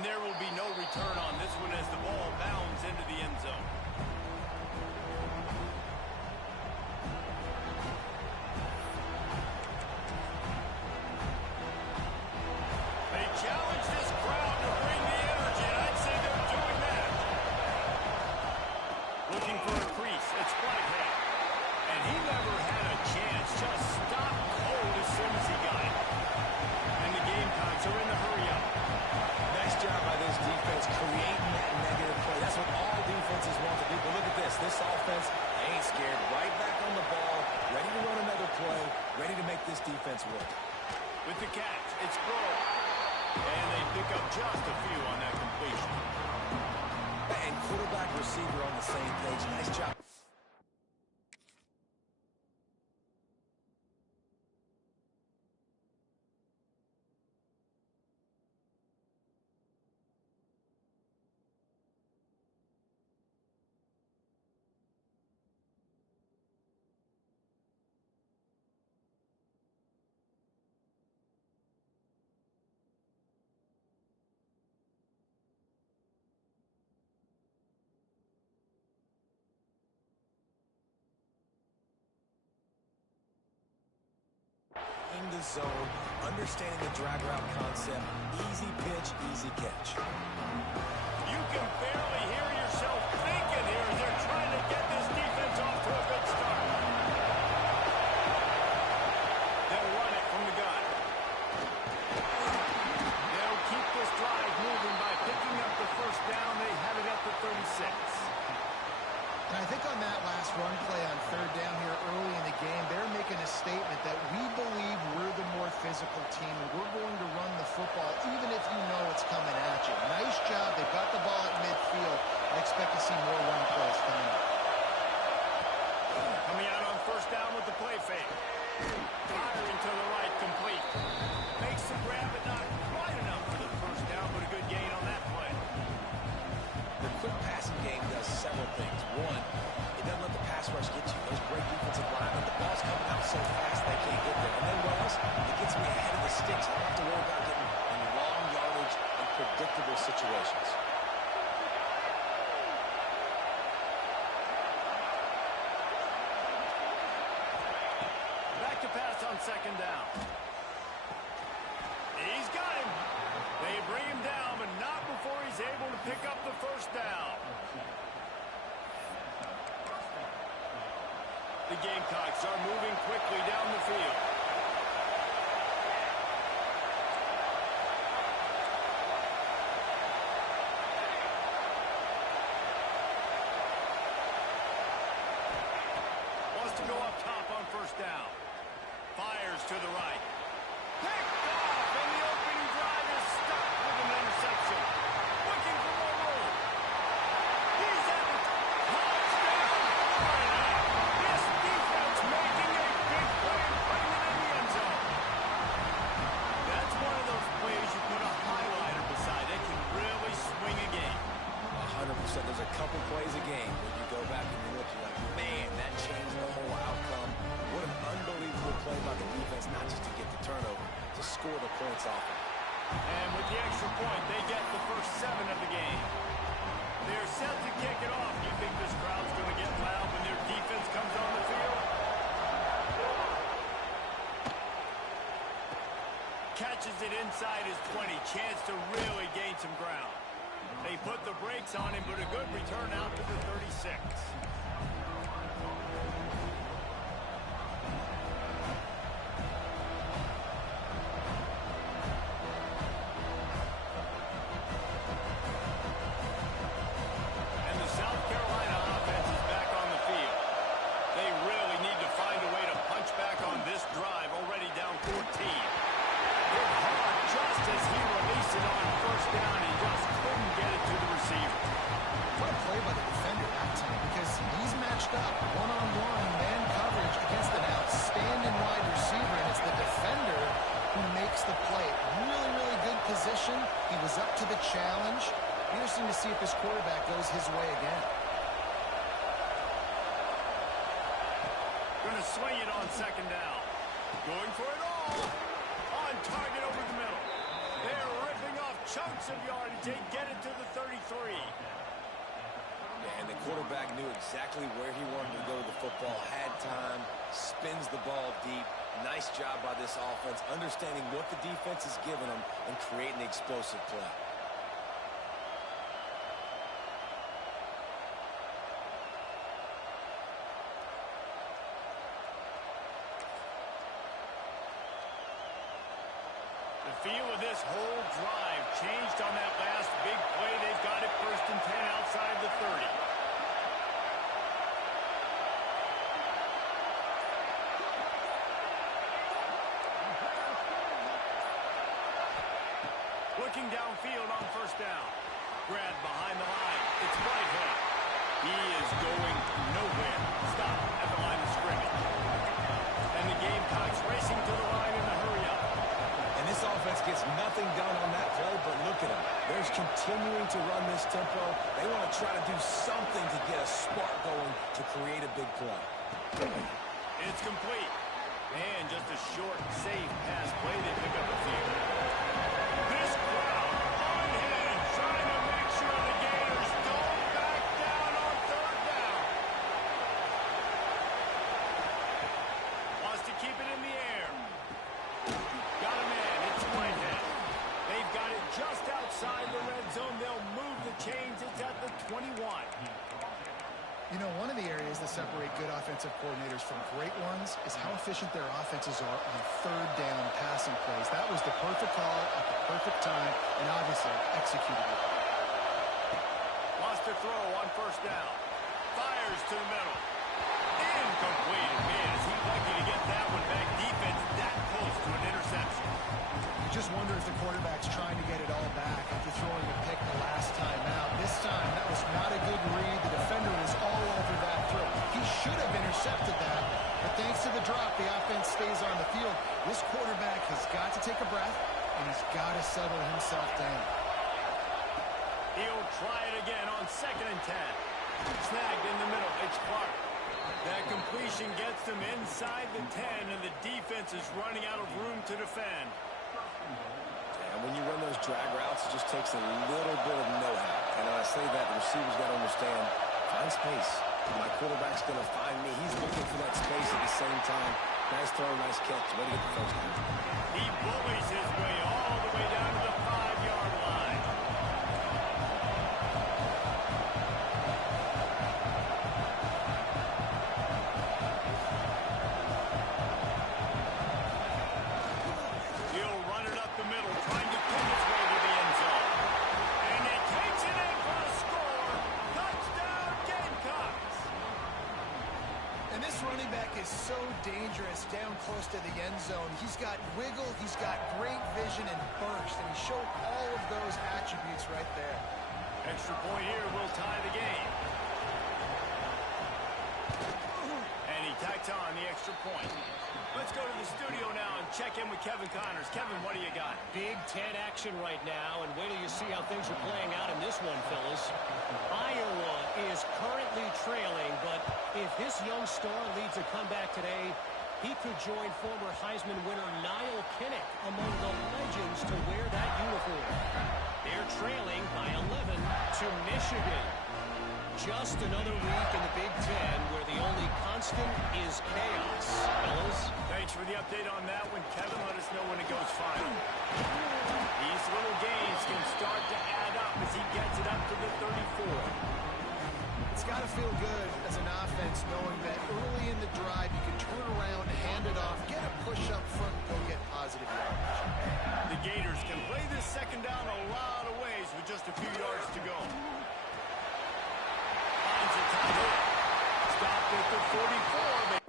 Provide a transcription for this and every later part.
And there will be no return on this one as the ball bounds into the end zone. They challenge this crowd to bring the energy, and I'd say they're doing that. Looking for a crease. It's Whitehead. And he never had a chance. Just stopped cold as soon as he got it. And the Gamecocks are in the hurry-up. Nice job by this defense creating that negative play. That's what all defenses want to do. But look at this. This offense, they ain't scared. Right back on the ball, ready to run another play, ready to make this defense work. With the catch, it's Grohl. And they pick up just a few on that completion. And quarterback receiver on the same page. Nice job. In the zone, understanding the drag route concept, easy pitch, easy catch. You can barely hear yourself thinking here as they're trying to get this defense off to a good start. They'll run it from the gun. They'll keep this drive moving by picking up the first down. They have it at the 36. And I think on that last run play on third down here early in the game, they're making a statement that we believe we're the more physical team and we're going to run the football even if you know it's coming at you. Nice job. They've got the ball at midfield. I expect to see more run plays coming up. Coming out on first down with the play fake. Firing to the right, complete. Makes the grab, but not quite enough for the first down, but a good gain on that play. The quick passing game does several things. One, it doesn't let the pass rush get you. Those great defensive linemen, the ball's coming out so fast they can't get there. And then what else? It gets me ahead of the sticks. I don't have to worry about getting in long yardage and predictable situations. Back to pass on second down. He's got him. They bring him down, but not before he's able to pick up the first down. The Gamecocks are moving quickly down the field. Wants to go up top on first down. Fires to the right. Picked off, and the opening drive is stopped with an interception. Looking for more room. He's at the touchdown, Florida. This defense making a big play and putting it in the end zone. That's one of those plays you put a highlighter beside. It can really swing a game. 100%. There's a couple plays a game when you go back and you look, you're like, man, that changed the whole outcome. What an unbelievable play by the defense, not just to get the turnover, to score the points off it. And with the extra point, they get the first 7 of the game. They're set to kick it off. Do you think this crowd's going to get loud when their defense comes on the field? Catches it inside his 20. Chance to really gain some ground. They put the brakes on him, but a good return out to the 36. He was up to the challenge. Interesting to see if his quarterback goes his way again. Going to swing it on second down. Going for it all. On target over the middle. They're ripping off chunks of yardage. They get it to the 33. And the quarterback knew exactly where he wanted to go with the football, had time, spins the ball deep. Nice job by this offense, understanding what the defense is giving them and creating the explosive play. The feel of this whole drive changed on that last big play. They've got it 1st and 10 outside the 30. Looking downfield on 1st down. Grab behind the line. It's Whitehead. He is going nowhere. Stop at the line of scrimmage. And the Gamecocks racing to the line in the hurry-up. And this offense gets nothing done on that play, but look at them. They're continuing to run this tempo. They want to try to do something to get a spark going to create a big play. It's complete. And just a short, safe pass play. They pick up the field. This crowd on hand trying to make sure the Gators don't back down on 3rd down. Wants to keep it in the air. Got a man. It's Whitehead. They've got it just outside the red zone. They'll move the chains. It's at the 21. You know, one of the areas that separate good offensive coordinators from great ones is how efficient their offenses are on 3rd down passing plays. That was the perfect call at the perfect time and obviously executed it. Wants to throw on 1st down. Fires to the middle. Incomplete. Man, is he lucky to get that one back. Defense that close to an interception. You just wonder if the quarterback's trying to get it all back after throwing a pick the last time out. This time, that was not a good read. The defender was all over that throw. He should have intercepted that, but thanks to the drop, the offense stays on the field. This quarterback has got to take a breath, and he's got to settle himself down. He'll try it again on 2nd and 10. Snagged in the middle. It's Clark. That completion gets them inside the 10, and the defense is running out of room to defend. And when you run those drag routes, it just takes a little bit of know-how. And when I say that, the receiver's got to understand, find space. My quarterback's going to find me. He's looking for that space at the same time. Nice throw, nice catch. Way to get the first down. He bullies his way all the way down to the 5-yard line. He'll run it up the middle, trying to pin his way to the end zone. And he takes it in for a score. Touchdown, Gamecocks. And this running back is so dangerous down close to the end zone. He's got wiggle, he's got great vision and burst, and he showed all of those attributes right there. Extra point here will tie the game. And he tacks on the extra point. Let's go to the studio now and check in with Kevin Connors. Kevin, what do you got? Big Ten action right now, and wait till you see how things are playing out in this one, fellas. Iowa is currently trailing, but if this young star leads a comeback today, he could join former Heisman winner Niall Kinnick among the legends to wear that uniform. They're trailing by 11 to Michigan. Just another week in the Big Ten where the only constant is chaos. Fellas? Thanks for the update on that one, Kevin. Let us know when it goes final. These little gains can start to add up as he gets it up to the 34. It's got to feel good as an offense knowing that early in the drive you can turn around, hand it off, get a push up front, and go get positive yardage. The Gators can play this 2nd down a lot of ways with just a few yards to go. Finds a tight end. Stopped at the 44.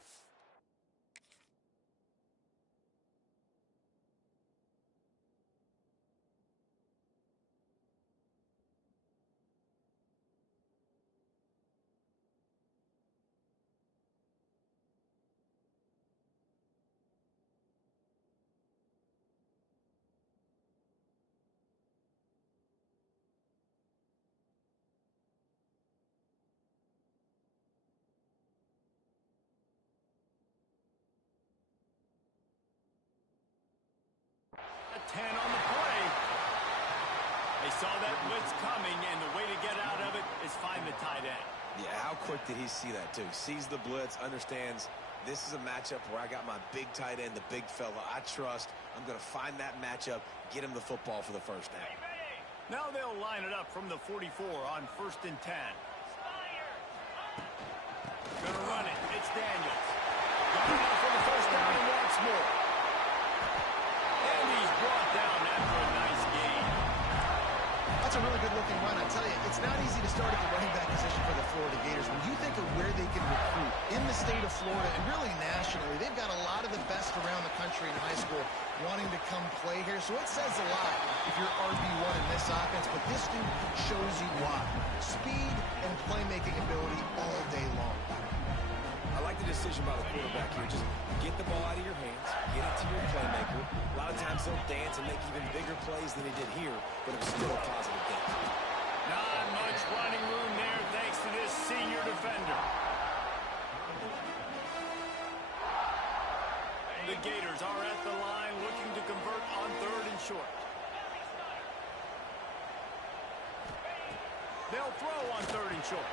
saw that blitz coming, and the way to get out of it is find the tight end. Yeah, how quick did he see that, too? Sees the blitz, understands this is a matchup where I got my big tight end, the big fella I trust. I'm going to find that matchup, get him the football for the first down. Now they'll line it up from the 44 on 1st and 10. Gonna run it. It's Daniels. Got it for the first down and once more. And he's brought down after a nice gain. That's a really good-looking run. I tell you, it's not easy to start at the running back position for the Florida Gators. When you think of where they can recruit in the state of Florida and really nationally, they've got a lot of the best around the country in high school wanting to come play here. So it says a lot if you're RB1 in this offense, but this dude shows you why. Speed and playmaking ability all day long. I like the decision by the quarterback here. Just get the ball out of your hands, get it to your playmaker. A lot of times they'll dance and make even bigger plays than he did here, but it was still a positive game. Not much running room there thanks to this senior defender. The Gators are at the line looking to convert on 3rd and short. They'll throw on 3rd and short.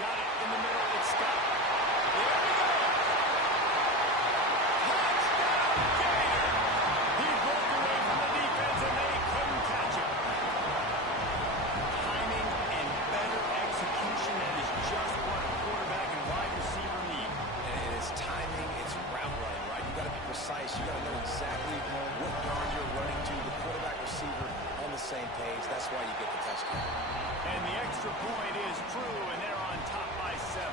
Got it in the middle. It's stopped. There we go. Touchdown, Gator. He broke away from the defense, and they couldn't catch him. Timing and better execution, that is just what a quarterback and wide receiver need. And it's timing, it's route running, right? You got to be precise. You got to know exactly what yard you're running to. The quarterback receiver on the same page. That's why you get the touchdown. And the extra point is true, and they're on top by 7.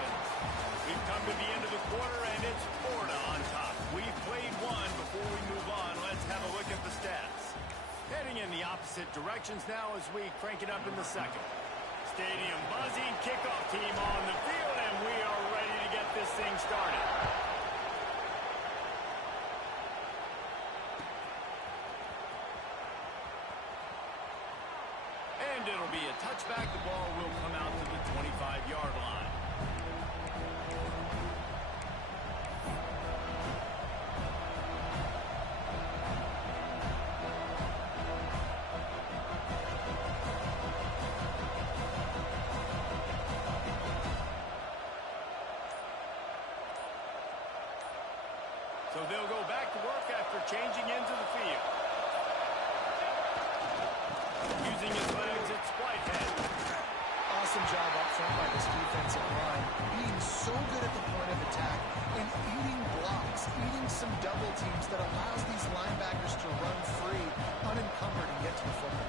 We've come to the end of the quarter, and it's Florida on top. We've played one. Before we move on, let's have a look at the stats. Heading in the opposite directions now as we crank it up in the second. Stadium buzzing, kickoff team on the field, and we are ready to get this thing started. And it'll be a touchback. The ball will come out to the 25-yard line. So they'll go back to work after changing into the field. Using his legs, it's Whitehead. Awesome job up front by this defensive line. Being so good at the point of attack and eating blocks, eating some double teams that allows these linebackers to run free, unencumbered, and get to the football.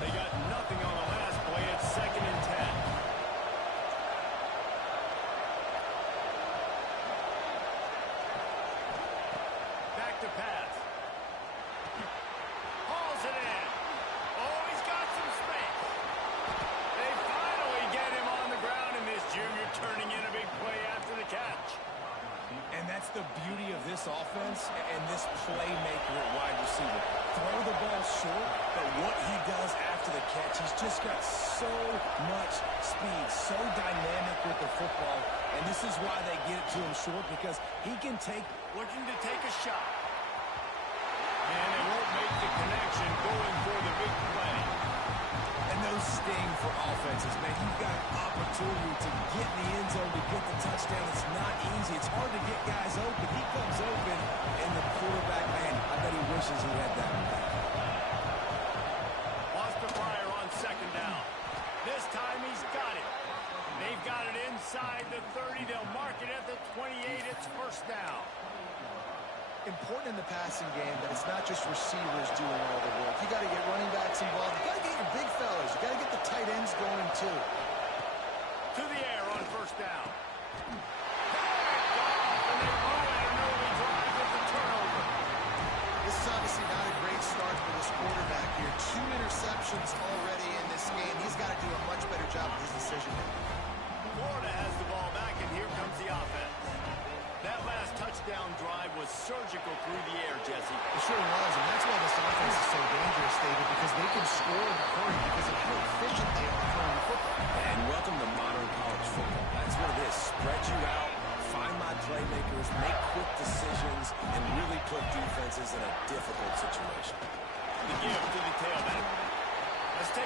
They got nothing on the last play. It's 2nd and 10. Back to pass. Hauls it in. Oh, he's got some space. They finally get him on the ground, and this junior turning in a big play after the catch. And that's the beauty of this offense and this playmaker at wide receiver. Throw the ball short, but what he does after the catch, he's just got so much speed, so dynamic with the football. And this is why they get it to him short, because he can take... Looking to take a shot. And it won't make the connection, going for the big play. And those sting for offenses, man. You've got an opportunity to get in the end zone to get the touchdown. It's not easy. It's hard to get guys open. He comes open, and the quarterback, man, I bet he wishes he had that one back. Lost the Pryor on 2nd down. This time he's got it. They've got it inside the 30. They'll mark it at the 28. It's 1st down. Important in the passing game that it's not just receivers doing all the work. You got to get running backs involved. You got to get your big fellas. You got to get the tight ends going too. To the air on 1st down. Picked off, and they ruin an early drive with the turnover. This is obviously not a great start for this quarterback here. 2 interceptions already in this game. He's got to do a much better job with his decision making. Florida has the ball back, and here comes the offense. That last touchdown drive was surgical through the air, Jesse. It sure was, and that's why this offense is so dangerous, David, because they can score in a hurry because of how efficient they are throwing the football. And welcome to modern college football. That's what it is. Spread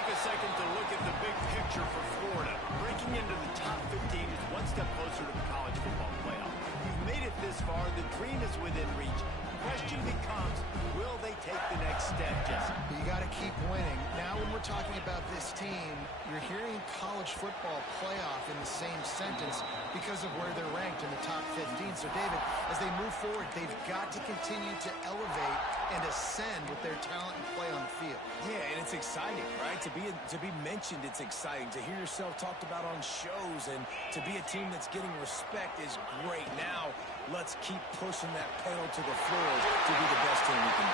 take a second to look at the big picture for Florida. Breaking into the top 15 is one step closer to the college football playoff. You've made it this far. The dream is within reach. The question becomes, will they take the next step, Jesse? You got to keep winning. Now when we're talking about this team, you're hearing college football playoff in the same sentence because of where they're ranked in the top 15. So, David, as they move forward, they've got to continue to elevate and ascend with their talent and play on the field. Yeah, and it's exciting, right? To be mentioned, it's exciting. To hear yourself talked about on shows and to be a team that's getting respect is great. Now, let's keep pushing that pedal to the floor to be the best team we can.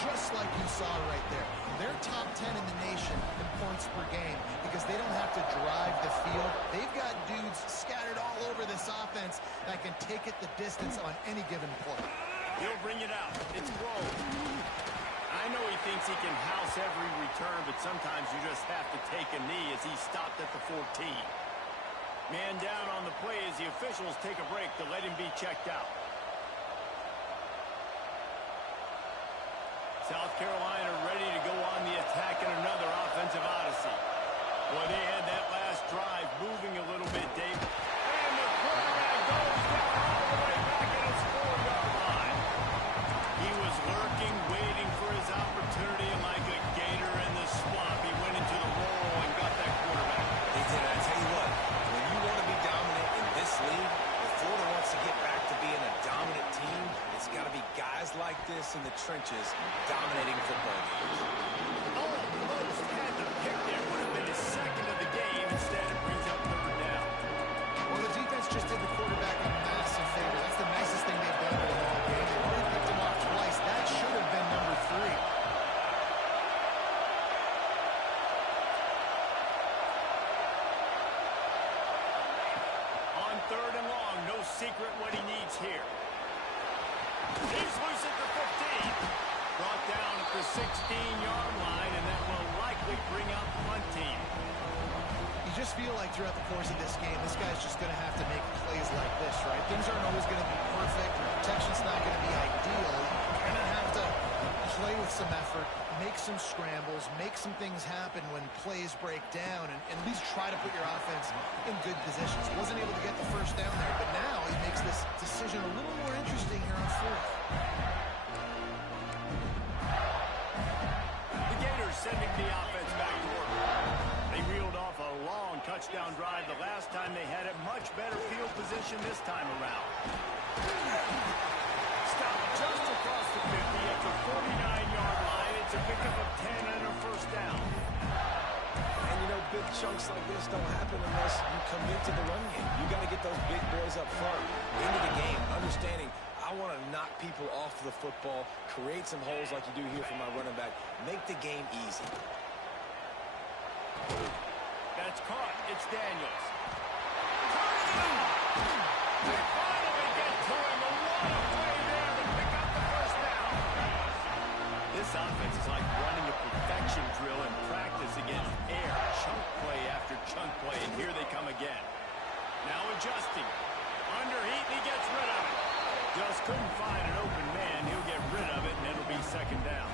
Just like you saw right there. They're top 10 in the nation in points per game because they don't have to drive the field. They've got dudes scattered all over this offense that can take it the distance on any given play. He'll bring it out. It's Rowe. I know he thinks he can house every return, but sometimes you just have to take a knee as he stopped at the 14. Man down on the play as the officials take a break to let him be checked out. South Carolina ready to go on the attack in another offensive odyssey. Well, they had that last drive moving a little bit, Dave. And the quarterback goes down all the way back at his 4-yard line. He was lurking, waiting for his opportunity, and like a gator in the swamp, he went into the roll and got that quarterback. He did. I tell you what, when you want to be dominant in this league, if Florida wants to get back to being a dominant team, it's got to be guys like this in the trenches dominating football games. Almost had the pick there. Would have been his second of the game. Instead, it brings up third down. Well, the defense just did the quarterback a massive favor. That's the nicest thing they've done in the whole game. They've already picked him off twice. That should have been number 3. On third and long, no secret what he needs here. He's loose at the 15. Brought down at the 16-yard line, and that will likely bring out the punt team. You just feel like throughout the course of this game, this guy's just going to have to make plays like this, right? Things aren't always going to be perfect. Protection's not going to be ideal. You're going to have to play with some effort, make some scrambles, make some things happen when plays break down, and at least try to put your offense in good positions. Wasn't able to get the first down there, but now he makes this decision a little more interesting here on fourth. The Gators sending the offense back to work. They reeled off a long touchdown drive the last time they had it. Much better field position this time around. Stopped just across the 50 at the 49-yard line. It's a pickup of 10 and a first down. And, you know, big chunks like this don't happen unless you commit to the run game. You got to get those big boys up front into the game, understanding I want to knock people off the football, create some holes like you do here for my running back, make the game easy. That's caught. It's Daniels. They finally get to him. A lot of play there to pick up the first down. This offense is like running a perfection drill in practice against air. Chunk play after chunk play, and here they come again. Now adjusting. Under heat, and he gets rid of it. Just couldn't find an open man. He'll get rid of it, and it'll be second down.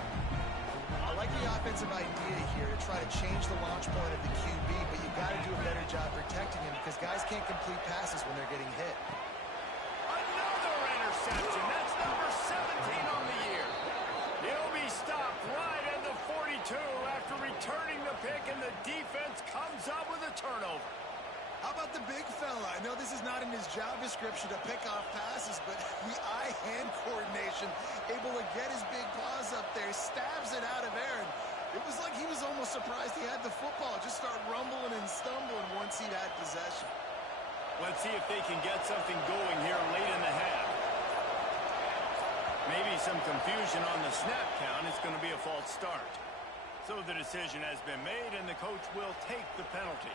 I like the offensive idea here to try to change the launch point of the QB, but you got to do a better job protecting him because guys can't complete passes when they're getting hit. Another interception. That's number 17 on the year. He'll be stopped right at the 42 after returning the pick, and the defense comes up with a turnover. How about the big fella? I know this is not in his job description to pick off passes, but the eye-hand coordination, able to get his big paws up there, stabs it out of Aaron. It was like he was almost surprised he had the football. Just start rumbling and stumbling once he'd had possession. Let's see if they can get something going here late in the half. Maybe some confusion on the snap count. It's going to be a false start. So the decision has been made, and the coach will take the penalty.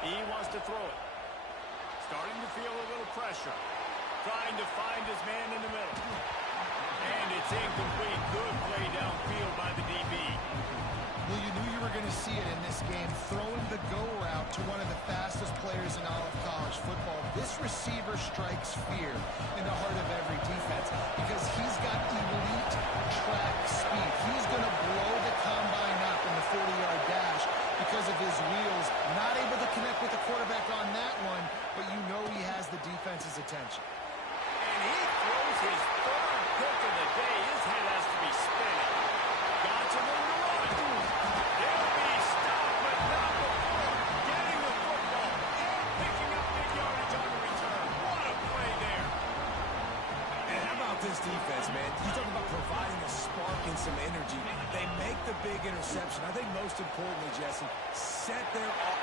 He wants to throw it. Starting to feel a little pressure. Trying to find his man in the middle. And it's incomplete. Good play downfield by the DB. Well, you knew you were going to see it in this game, throwing the go route to one of the fastest players in all of college football. This receiver strikes fear in the heart of every defense because he's got elite track speed. He's going to blow the combine up in the 40-yard dash because of his wheels. Not able to connect with the quarterback on that one, but you know he has the defense's attention. And he throws his third pick of the day. His head has to be spinning. Got some room to run. He'll be stopped, but not before getting the football and picking up big yardage on the return. What a play there. And how about this defense, man? You talk about providing a spark and some energy. They make the big interception. I think most importantly, Jesse, set their off.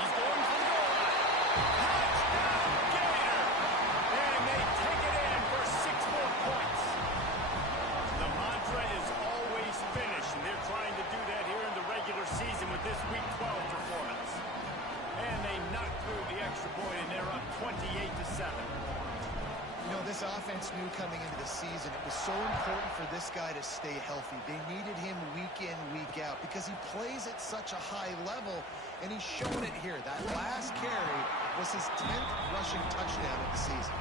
He's going for the goal line. Touchdown, Gator. And they take it in for 6 more points. The mantra is always finish, and they're trying to do that here in the regular season with this Week 12 performance. And they knocked through the extra point, and they're up 28-7. You know, this offense knew coming into the season it was so important for this guy to stay healthy. They needed him week in, week out because he plays at such a high level, and he's shown it here. That last carry was his 10th rushing touchdown of the season.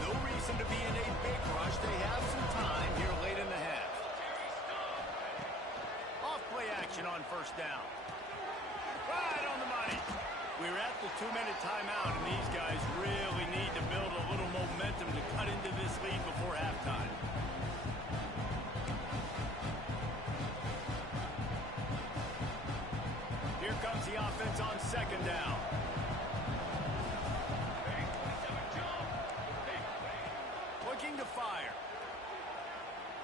No reason to be in a big rush. They have some time here late in the half. Off play action on first down. Right on the money. We're at the 2-minute timeout, and these guys really need to build a little momentum to cut into this lead before halftime. Here comes the offense on second down. Looking to fire.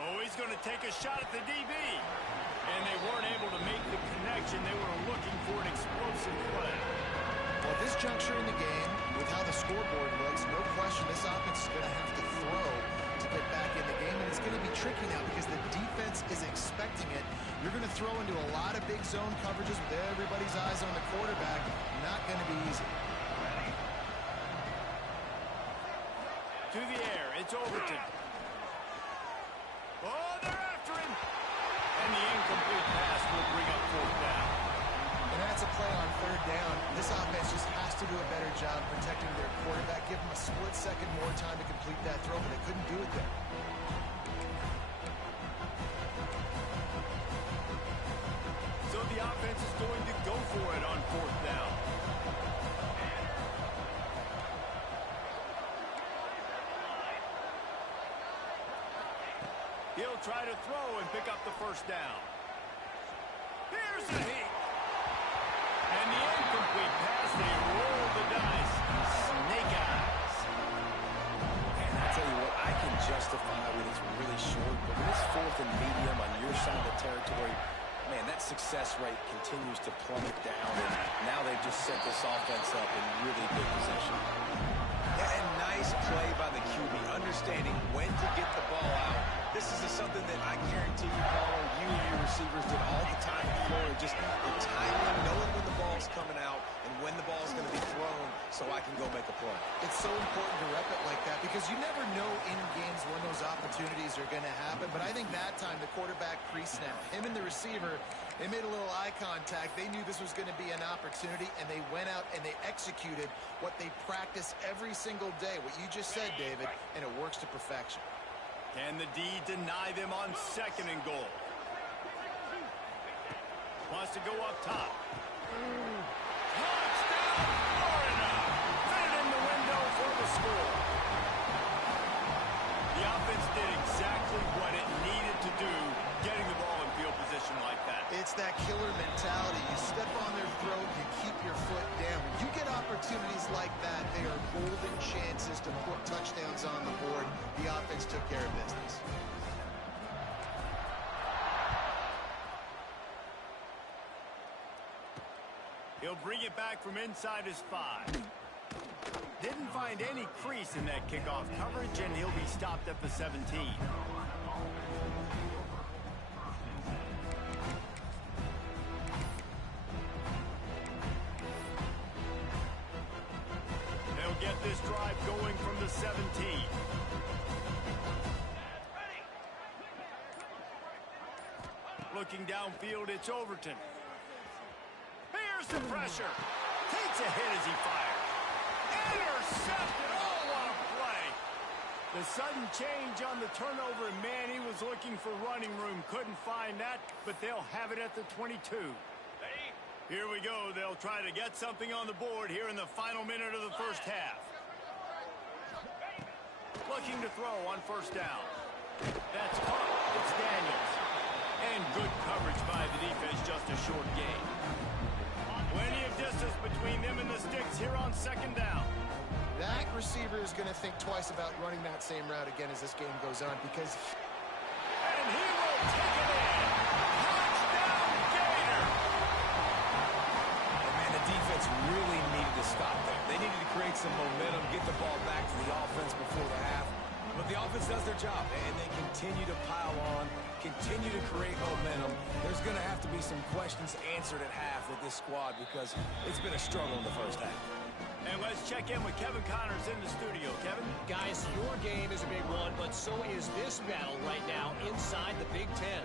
Oh, he's going to take a shot at the DB. And they weren't able to make the connection. They were looking for an explosive play. Well, at this juncture in the game, with how the scoreboard looks, no question this offense is going to have to throw to get back in the game. And it's going to be tricky now because the defense is expecting it. You're going to throw into a lot of big zone coverages with everybody's eyes on the quarterback. Not going to be easy. To the air, it's Overton. Oh, they're after him. And the incomplete pass will bring up fourth down. And that's a play on third down. This offense just has to do a better job protecting their quarterback. Give them a split second more time to complete that throw, but they couldn't do it there. So the offense is going to go for it on fourth down. He'll try to throw and pick up the first down. Here's the heat. And the incomplete pass, they roll the dice. Snake eyes. And I tell you what, I can justify when it's really short, but when it's fourth and medium on your side of the territory, man, that success rate continues to plummet down, and now they've just set this offense up in really good position. Yeah, and nice play by the QB, understanding when to get the ball out. This is something that I guarantee you, Paul, you and your receivers did all the time in Florida, just the timing, knowing when the ball's coming out and when the ball's going to be thrown so I can go make a play. It's so important to rep it like that because you never know in games when those opportunities are going to happen. But I think that time the quarterback pre-snap, him and the receiver, they made a little eye contact. They knew this was going to be an opportunity, and they went out and they executed what they practice every single day, what you just said, David, and it works to perfection. Can the D deny them on second and goal? Wants to go up top. Touchdown, Florida! Fit it in the window for the score. The offense did exactly what it needed to do, getting the ball in field position like that. It's that killer mentality. You step on their throat, you keep your foot down. When you get opportunities like that, they are golden chances to put touchdowns on the board. The offense took care of business. He'll bring it back from inside his 5. Didn't find any crease in that kickoff coverage, and he'll be stopped at the 17. They'll get this drive going from the 17. Looking downfield, it's Overton. Here's the pressure. Takes a hit as he fires. Intercepted. Oh, what a play. The sudden change on the turnover, and man, he was looking for running room. Couldn't find that, but they'll have it at the 22. Here we go. They'll try to get something on the board here in the final minute of the first half. Looking to throw on first down. That's caught. It's Daniels. And good coverage by the defense, just a short gain. Plenty of distance between them and the sticks here on second down. That receiver is going to think twice about running that same route again as this game goes on because... And he will take it in. Touchdown, Gator! And man, the defense really needed to stop there. They needed to create some momentum, get the ball back to the offense before the half. But the offense does their job, and they continue to pile on, continue to create momentum. There's going to have to be some questions answered at half with this squad because it's been a struggle in the first half. And let's check in with Kevin Connors in the studio. Kevin? Guys, your game is a big one, but so is this battle right now inside the Big Ten.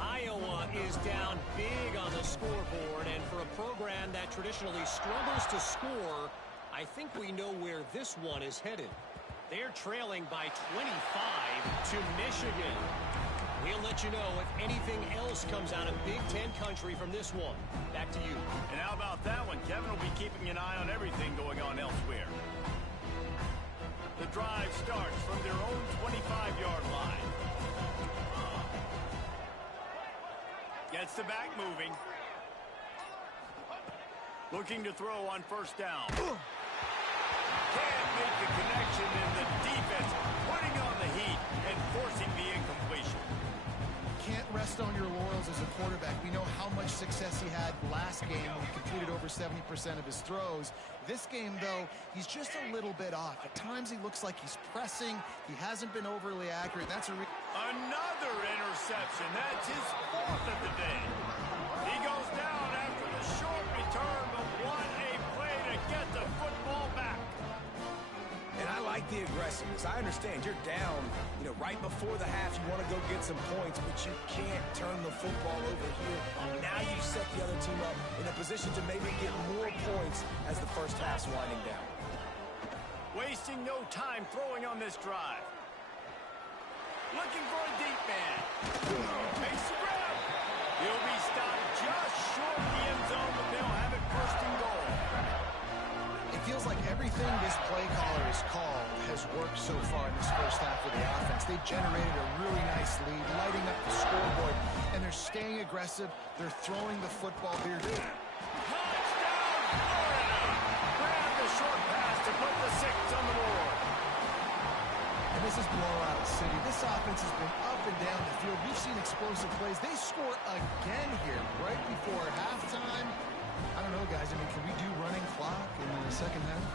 Iowa is down big on the scoreboard, and for a program that traditionally struggles to score, I think we know where this one is headed. They're trailing by 25 to Michigan. We'll let you know if anything else comes out of Big Ten country from this one. Back to you. And how about that one? Kevin will be keeping an eye on everything going on elsewhere. The drive starts from their own 25-yard line. Gets the back moving. Looking to throw on first down. Can't make the connection, and the defense putting on the heat and forcing the incompletion. Can't rest on your laurels as a quarterback. We know how much success he had last game when he completed over 70% of his throws. This game, though, he's just a little bit off. At times he looks like he's pressing. He hasn't been overly accurate. That's another interception. That's his fourth of the day. He goes down after the short return, but what a play to get the football back. And I like the aggressiveness. I understand you're down, right before the half. You want to go get some points, but you can't turn the football over here. Now you set the other team up in a position to maybe get more points as the first half's winding down. Wasting no time throwing on this drive. Looking for a deep man. Makes the grab. He'll be stopped just short of the end zone, but they'll have it first and goal. It feels like everything this play caller has called has worked so far in this first half of the offense. They've generated a really nice lead, lighting up the scoreboard, and they're staying aggressive. They're throwing the football. Touchdown, Florida! Grab the short pass to put the 6 on the board. And this is blowout city. This offense has been up and down the field. We've seen explosive plays. They score again here right before halftime. I don't know, guys. I mean, can we do running clock in the second half?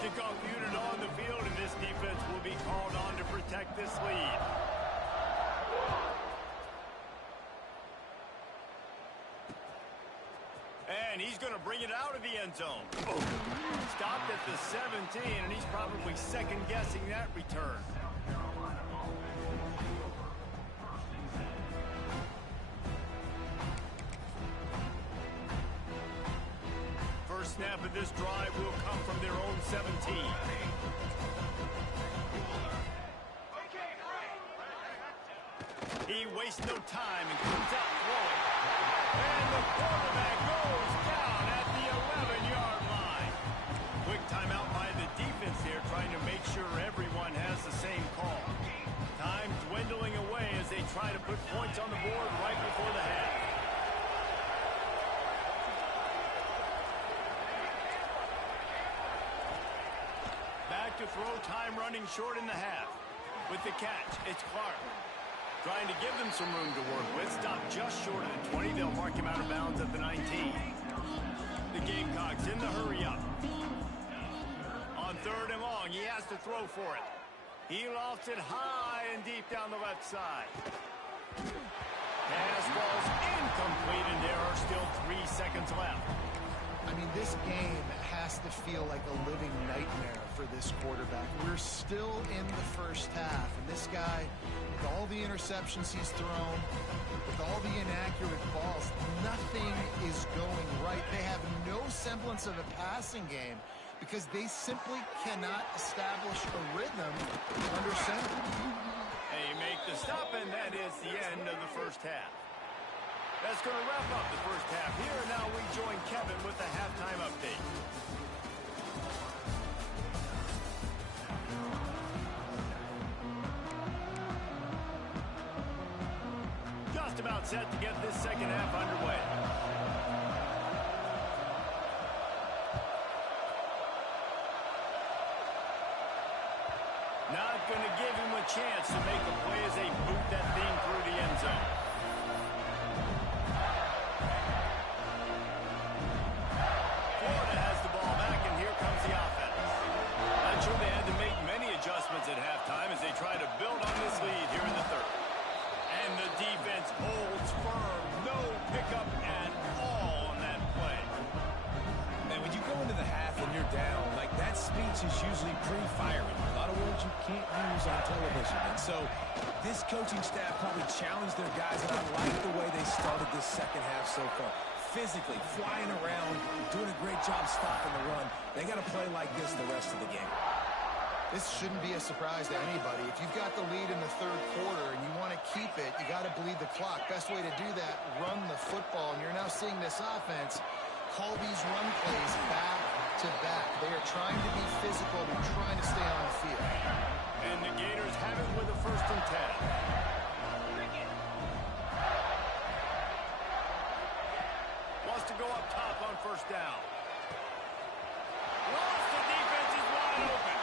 Kickoff unit on the field, and this defense will be called on to protect this lead. And he's going to bring it out of the end zone. Stopped at the 17, and he's probably second-guessing that return. First snap of this drive will come from their own 17. He wastes no time and comes out throwing. And the quarterback goes down at the 11-yard line. Quick timeout by the defense here, trying to make sure everyone has the same call. Time dwindling away as they try to put points on the board right before the half. Back to throw, time running short in the half. With the catch, it's Clark. Trying to give them some room to work with. Stopped just short of the 20. They'll mark him out of bounds at the 19. The Gamecocks in the hurry up. He has to throw for it. He lofts it high and deep down the left side. Pass falls incomplete, and there are still 3 seconds left. I mean, this game has to feel like a living nightmare for this quarterback. We're still in the first half, and this guy, with all the interceptions he's thrown, with all the inaccurate balls, nothing is going right. They have no semblance of a passing game because they simply cannot establish a rhythm under center. They make the stop, and that is the end of the first half. That's going to wrap up the first half here. Now we join Kevin with the halftime update. Just about set to get this second half underway. Not going to give him a chance to make a play as they boot that thing through the end zone. Florida has the ball back, and here comes the offense. Not sure they had to make many adjustments at halftime as they try to build on this lead here in the third. And the defense holds firm. No pickup at all on that play. And when you go into the half and you're down, like that speech is usually pre-firing. A lot of words you can't use on television. And so this coaching staff probably challenged their guys, and I like the way they started this second half so far. Physically, flying around, doing a great job stopping the run. They got to play like this the rest of the game. This shouldn't be a surprise to anybody. If you've got the lead in the third quarter and you want to keep it, you got to bleed the clock. Best way to do that, run the football. And you're now seeing this offense call these run plays back to back. They are trying to be physical. They're trying to stay on the field. And the Gators have it with a 1st and 10. Wants to go up top on 1st down. Lost, the defense is wide open.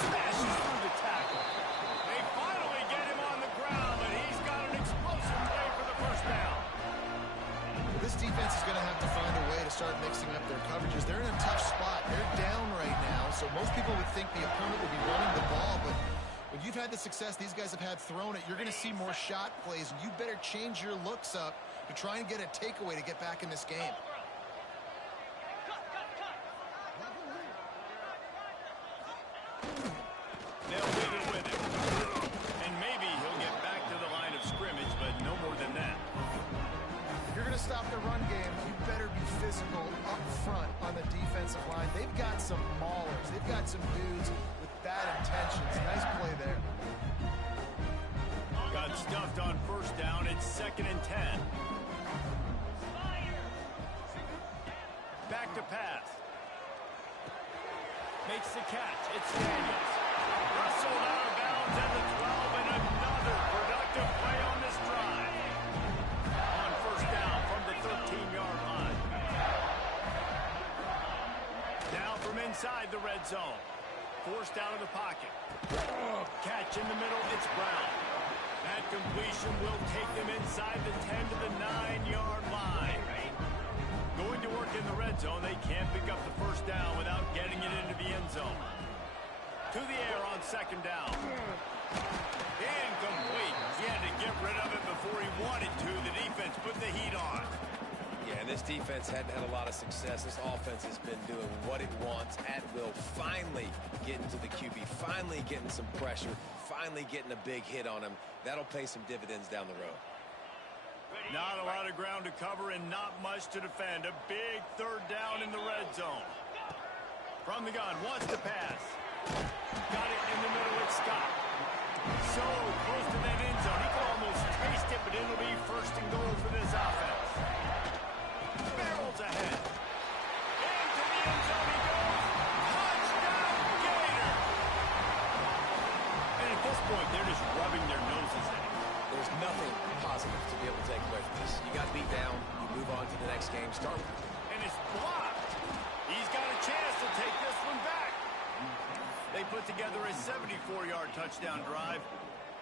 Smashes through the tackle. They finally get him on the ground, but he's got an explosive play for the 1st down. This defense is going to have to find a way to start mixing up their coverages. They're in a tough spot. They're down right now, so most people would think the opponent would be running the ball, but when you've had the success these guys have had throwing it, you're going to see more shot plays, and you better change your looks up to try and get a takeaway to get back in this game. They'll leave it with him. And maybe he'll get back to the line of scrimmage, but no more than that. If you're going to stop the run game, you better be physical up front on the defensive line. They've got some maulers. They've got some dudes with bad intentions. Nice play there. Got stuffed on 1st down. It's 2nd and 10. Back to pass. Makes the catch. It's Daniels. Rustled out of bounds at the 12, and another productive play on this drive. On 1st down from the 13-yard line. Now from inside the red zone. Forced out of the pocket. Catch in the middle. It's Brown. That completion will take them inside the 10 to the 9-yard line. Going to work in the red zone. They can't pick up the 1st down without getting it into the end zone. To the air on 2nd down. Incomplete. He had to get rid of it before he wanted to. The defense put the heat on. Yeah, and this defense hadn't had a lot of success. This offense has been doing what it wants at will. Finally getting to the QB. Finally getting some pressure. Finally getting a big hit on him. That'll pay some dividends down the road. Not a lot of ground to cover and not much to defend. A big 3rd down in the red zone. From the gun, wants to pass. Got it in the middle, it's Scott. So close to that end zone. He could almost taste it, but it'll be 1st and goal for this offense. Barrels ahead. Into the end zone he goes. Touchdown, Gator! And at this point, they're just rubbing their noses in it. There's nothing positive to be able to take away from this. You got beat down, you move on to the next game, start with it. And it's blocked. He's got a chance to take this one back. They put together a 74-yard touchdown drive.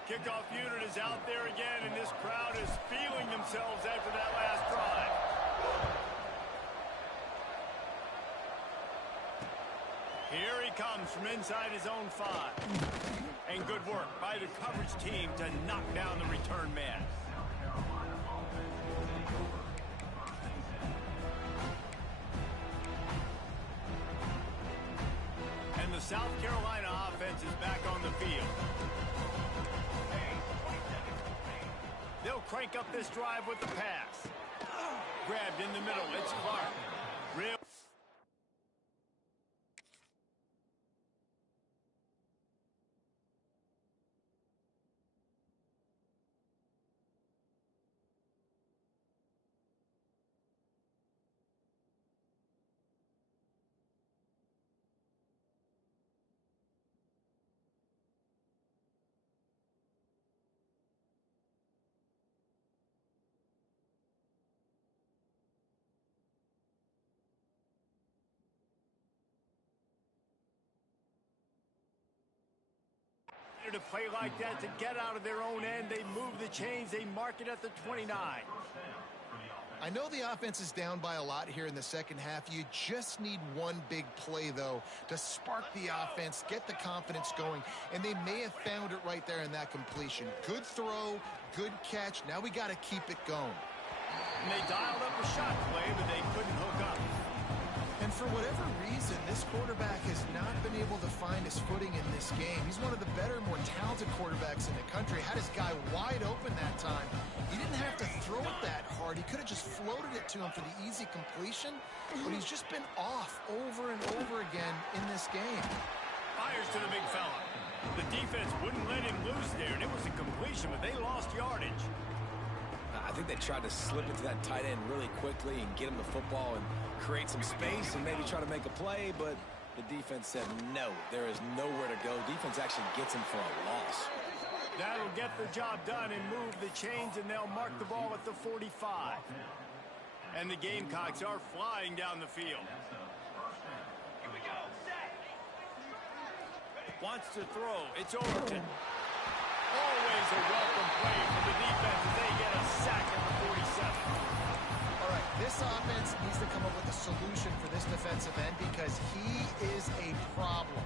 Kickoff unit is out there again, and this crowd is feeling themselves after that last drive. Here he comes from inside his own 5. And good work by the coverage team to knock down the return man. And the South Carolina offense is back on the field. They'll crank up this drive with the pass. Grabbed in the middle. It's Clark. Real. To play like that, to get out of their own end, they move the chains, they mark it at the 29. I know the offense is down by a lot here in the second half. You just need one big play, though, to spark the offense, get the confidence going, and they may have found it right there in that completion. Good throw, good catch. Now we got to keep it going. And they dialed up a shot play, but they couldn't hook up. And for whatever reason, this quarterback has not been able to find his footing in this game. He's one of the better, more talented quarterbacks in the country. Had his guy wide open that time. He didn't have to throw it that hard. He could have just floated it to him for the easy completion, but he's just been off over and over again in this game. Fires to the big fella. The defense wouldn't let him loose there, and it was a completion, but they lost yardage. I think they tried to slip it to that tight end really quickly and get him the football and create some space and maybe try to make a play, but the defense said no, there is nowhere to go. Defense actually gets him for a loss. That'll get the job done and move the chains, and they'll mark the ball at the 45. And the Gamecocks are flying down the field. Wants to throw. It's Overton. Always a welcome play for the defense as they get a sack at the 47. All right, this offense needs to come up with a solution for this defensive end because he is a problem.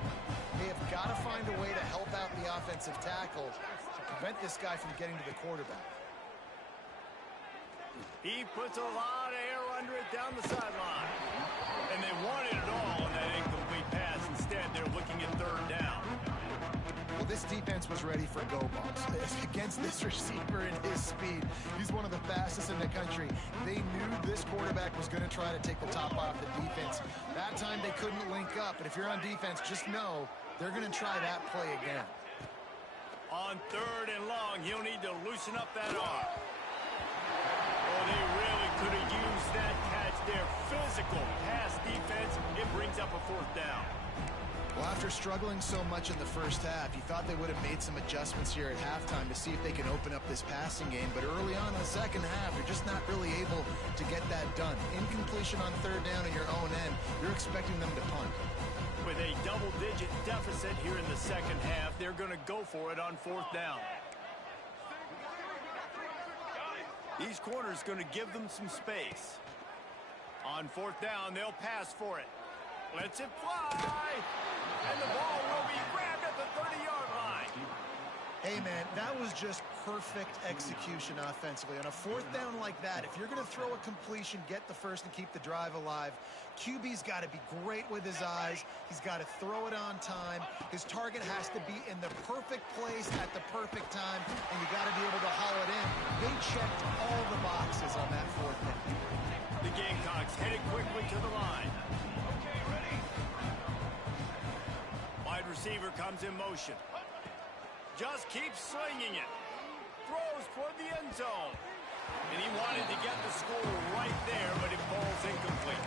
They have got to find a way to help out the offensive tackle to prevent this guy from getting to the quarterback. He puts a lot of air under it down the sideline. And they wanted it all on that incomplete pass. Instead, they're looking at third down. Well, this defense was ready for go balls. Against this receiver and his speed, he's one of the fastest in the country. They knew this quarterback was going to try to take the top off the defense. That time they couldn't link up, but if you're on defense, just know they're going to try that play again. On third and long, he'll need to loosen up that arm. Oh, they really could have used that catch there. Physical pass defense, it brings up a fourth down. Well, after struggling so much in the first half, you thought they would have made some adjustments here at halftime to see if they can open up this passing game. But early on in the second half, you're just not really able to get that done. Incompletion on third down in your own end, you're expecting them to punt. With a double-digit deficit here in the second half, they're going to go for it on fourth down. These corners going to give them some space. On fourth down, they'll pass for it. Lets it fly. And the ball will be grabbed at the 30-yard line. Hey, man, that was just perfect execution offensively. On a fourth down like that, if you're going to throw a completion, get the first and keep the drive alive, QB's got to be great with his eyes. He's got to throw it on time. His target has to be in the perfect place at the perfect time, and you got to be able to haul it in. They checked all the boxes on that fourth down. The Gamecocks headed quickly to the line. Wide receiver comes in motion. Just keeps slinging it. Throws toward the end zone. And he wanted to get the score right there, but it falls incomplete.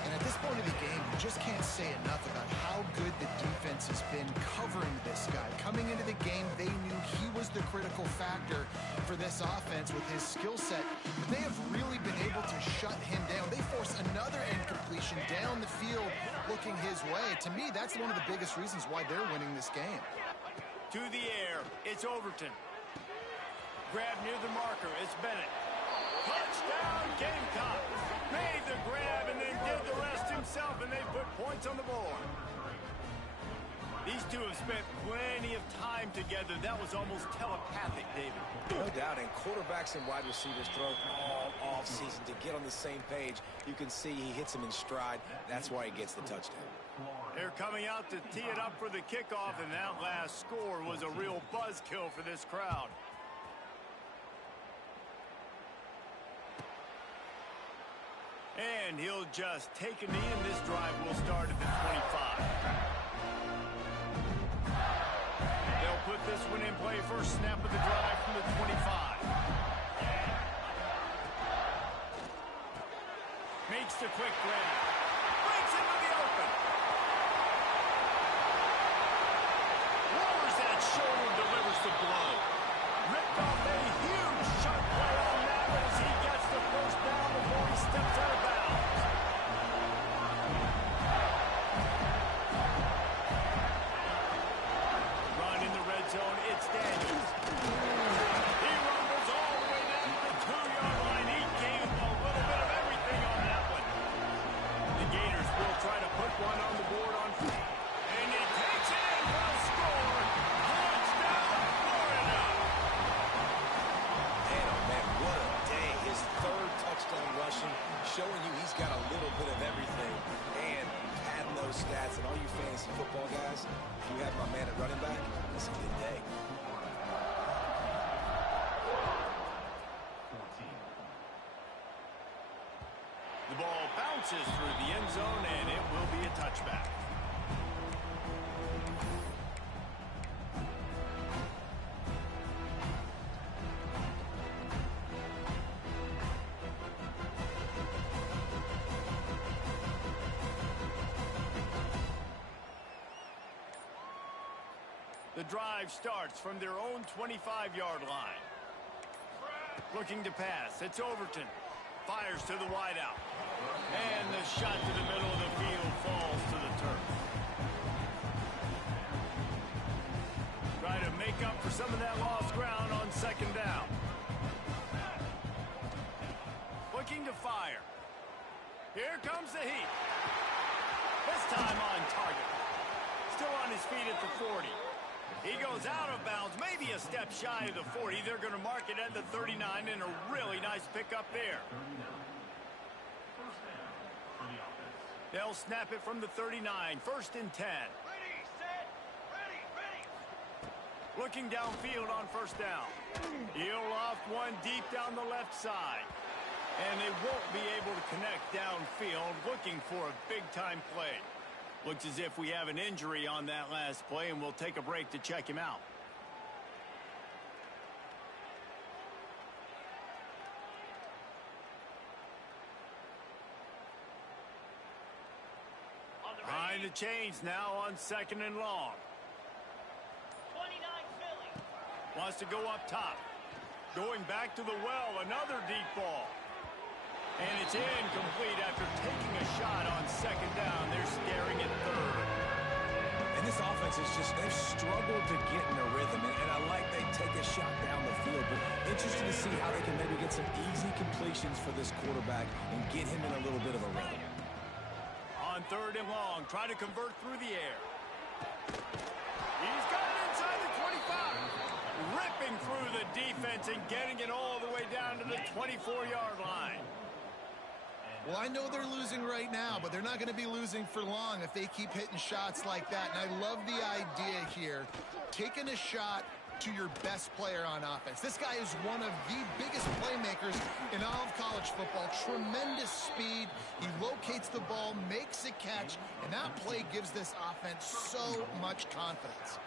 And at this point of the game, you just can't say enough about how good the defense has been covering this guy. Coming into the game, they knew he was the critical factor for this offense with his skill set. But they have really been able to shut him down. They force another incompletion down the field looking his way. To me, that's one of the biggest reasons why they're winning this game. To the air, it's Overton. Grab near the marker, it's Bennett. Touchdown, Gamecock. Made the grab and then did the rest himself, and they put points on the board. These two have spent plenty of time together. That was almost telepathic, David. No doubt, and quarterbacks and wide receivers throw all offseason to get on the same page. You can see he hits him in stride. That's why he gets the touchdown. They're coming out to tee it up for the kickoff, and that last score was a real buzzkill for this crowd. And he'll just take a knee, and this drive will start at the 25. They'll put this one in play first snap of the drive from the 25. Makes the quick grab. Breaks into the open. Lowers that shoulder, delivers the blow. Ripped off a huge sharp play on that as he gets the first down before he steps out of bounds. Run in the red zone, it's Daniels. He rumbles all the way down to the 2-yard line. He gained a little bit of everything on that one. The Gators will try to put one on the board on free. And he takes it in for a score. Touchdown, Florida. Man, oh man, what a day. His third touchdown rushing, showing you he's got a little bit of everything. And padding those stats, and all you fantasy football guys, if you have my man at running back, it's a good day. The ball bounces through the end zone, and it will be a touchback. The drive starts from their own 25-yard line. Looking to pass. It's Overton. Fires to the wideout. And the shot to the middle of the field falls to the turf. Try to make up for some of that lost ground on second down. Looking to fire. Here comes the heat. This time on target. Still on his feet at the 40. He goes out of bounds, maybe a step shy of the 40. They're going to mark it at the 39, and a really nice pickup there. They'll snap it from the 39, 1st and 10. Ready, set, ready. Looking downfield on first down. He'll loft one deep down the left side. And they won't be able to connect downfield, looking for a big-time play. Looks as if we have an injury on that last play, and we'll take a break to check him out. Behind the chains now on 2nd and long. 29 Philly. Wants to go up top. Going back to the well, another deep ball. And it's incomplete after taking a shot on 2nd down. They're staring at 3rd. And this offense is just, they've struggled to get in a rhythm. And I like they take a shot down the field. But interesting to see how they can maybe get some easy completions for this quarterback and get him in a little bit of a rhythm. On 3rd and long, try to convert through the air. He's got it inside the 25. Ripping through the defense and getting it all the way down to the 24-yard line. Well, I know they're losing right now, but they're not going to be losing for long if they keep hitting shots like that. And I love the idea here, taking a shot to your best player on offense. This guy is one of the biggest playmakers in all of college football. Tremendous speed. He locates the ball, makes a catch, and that play gives this offense so much confidence.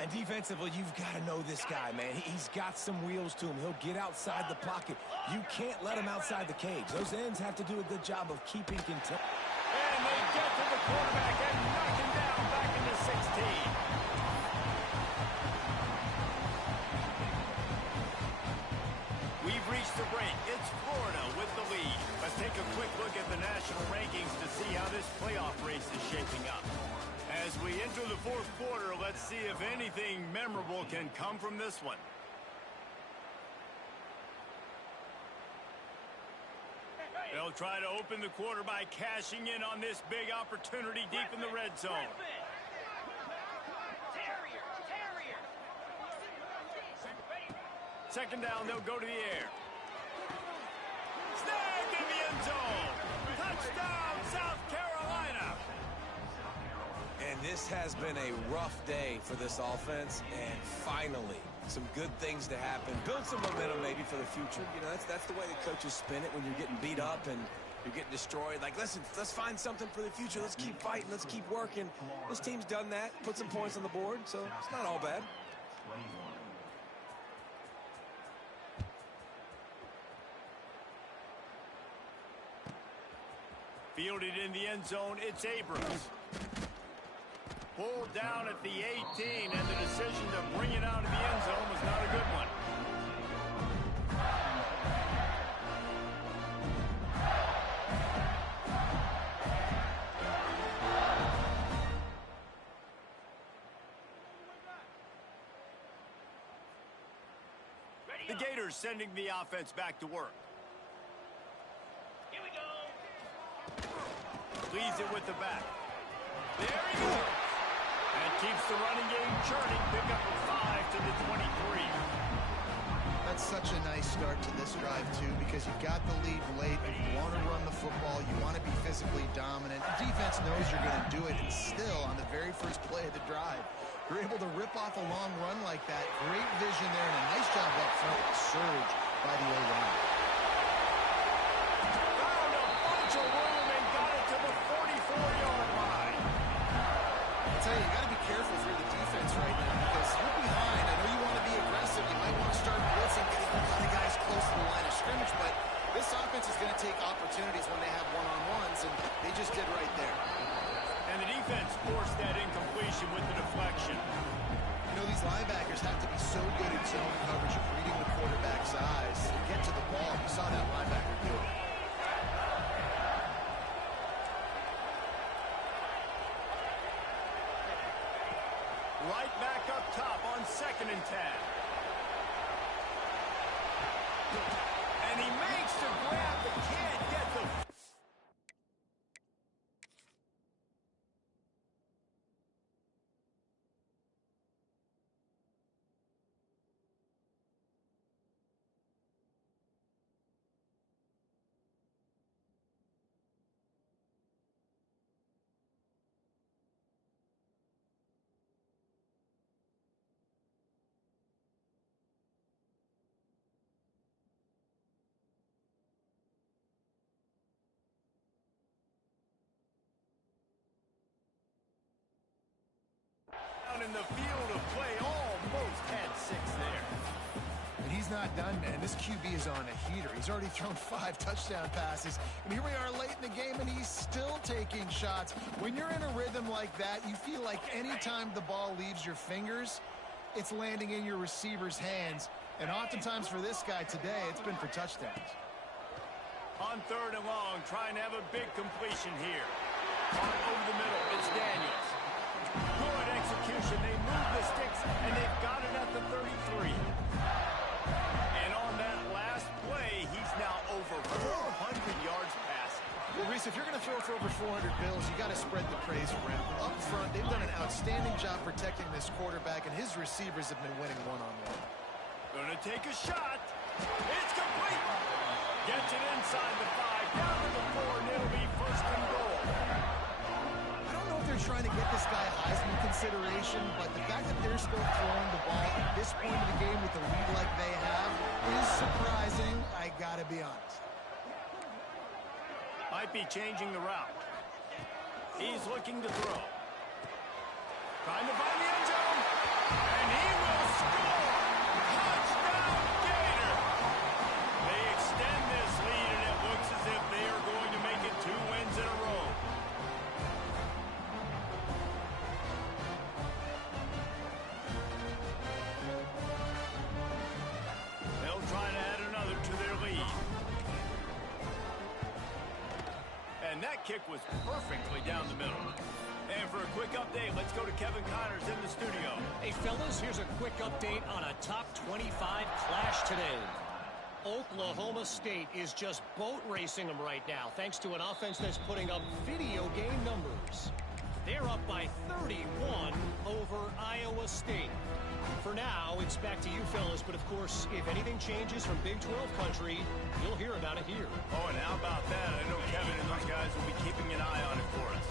And defensively, you've got to know this guy, man. He's got some wheels to him. He'll get outside the pocket. You can't let him outside the cage. Those ends have to do a good job of keeping control. And they get to the quarterback and knock him down back into 16. We've reached the break. It's Florida with the lead. Let's take a quick look at the national rankings to see how this playoff race is shaping up. As we enter the 4th quarter, let's see if anything memorable can come from this one. They'll try to open the quarter by cashing in on this big opportunity deep in the red zone. Second down, they'll go to the air. Snagged in the end zone. Touchdown, South Carolina. And this has been a rough day for this offense, and finally, some good things to happen. Build some momentum maybe for the future. You know, that's the way the coaches spin it when you're getting beat up and you're getting destroyed. Like, listen, let's find something for the future. Let's keep fighting. Let's keep working. This team's done that, put some points on the board, so it's not all bad. Fielded in the end zone, it's Abrams. Pulled down at the 18, and the decision to bring it out of the end zone was not a good one. The Gators sending the offense back to work. Here we go. Leads it with the back. There he goes. And keeps the running game churning. Pick up a 5 to the 23. That's such a nice start to this drive, too, because you got the lead late. You want to run the football. You want to be physically dominant. The defense knows you're going to do it, and still, on the very first play of the drive, you're able to rip off a long run like that. Great vision there, and a nice job up front with the surge by the O-line. Found a bunch of room and got it to the 44-yard line. I tell you, you got to be careful if you're the defense right now, because you're behind. I know you want to be aggressive. You might want to start blitzing, getting a lot of guys close to the line of scrimmage, but this offense is going to take opportunities when they have one-on-ones, and they just did right there. And the defense forced that incompletion with the deflection. You know, these linebackers have to be so good in zone coverage of reading the quarterback's eyes to get to the ball. You saw that linebacker do it. Right back up top on 2nd and 10. And he makes the grab but can't get the... in the field of play, almost had 6 there. And he's not done, man. This QB is on a heater. He's already thrown 5 touchdown passes. And here we are late in the game, and he's still taking shots. When you're in a rhythm like that, you feel like any time the ball leaves your fingers, it's landing in your receiver's hands. And oftentimes for this guy today, it's been for touchdowns. On 3rd and long, trying to have a big completion here. On over the middle, it's Daniels. Good execution. They move the sticks, and they've got it at the 33. And on that last play, he's now over 400 yards passing. Well, Reese, if you're going to throw for over 400 bills, you got to spread the praise around. Up front, they've done an outstanding job protecting this quarterback, and his receivers have been winning one-on-one. Gonna take a shot. It's complete. Gets it inside the 5, down to the 4, and it'll be 1st and goal. I don't know if they're trying to get this guy Heisman consideration, but the fact that they're still throwing the ball at this point of the game with a lead like they have is surprising, I gotta be honest. Might be changing the route. He's looking to throw. Trying to find the end zone. And he will score. Touchdown, Gator. They extend this lead, and it looks as if they are going to make it 2 wins in a row. They'll try to add another to their lead. And that kick was perfectly down the middle. And for a quick update, let's go to Kevin Connors in the studio. Hey, fellas, here's a quick update on a top 25 clash today. Oklahoma State is just boat racing them right now, thanks to an offense that's putting up video game numbers. They're up by 31 over Iowa State. For now, it's back to you fellas, but of course, if anything changes from Big 12 country, you'll hear about it here. Oh, and how about that? I know Kevin and those guys will be keeping an eye on it for us.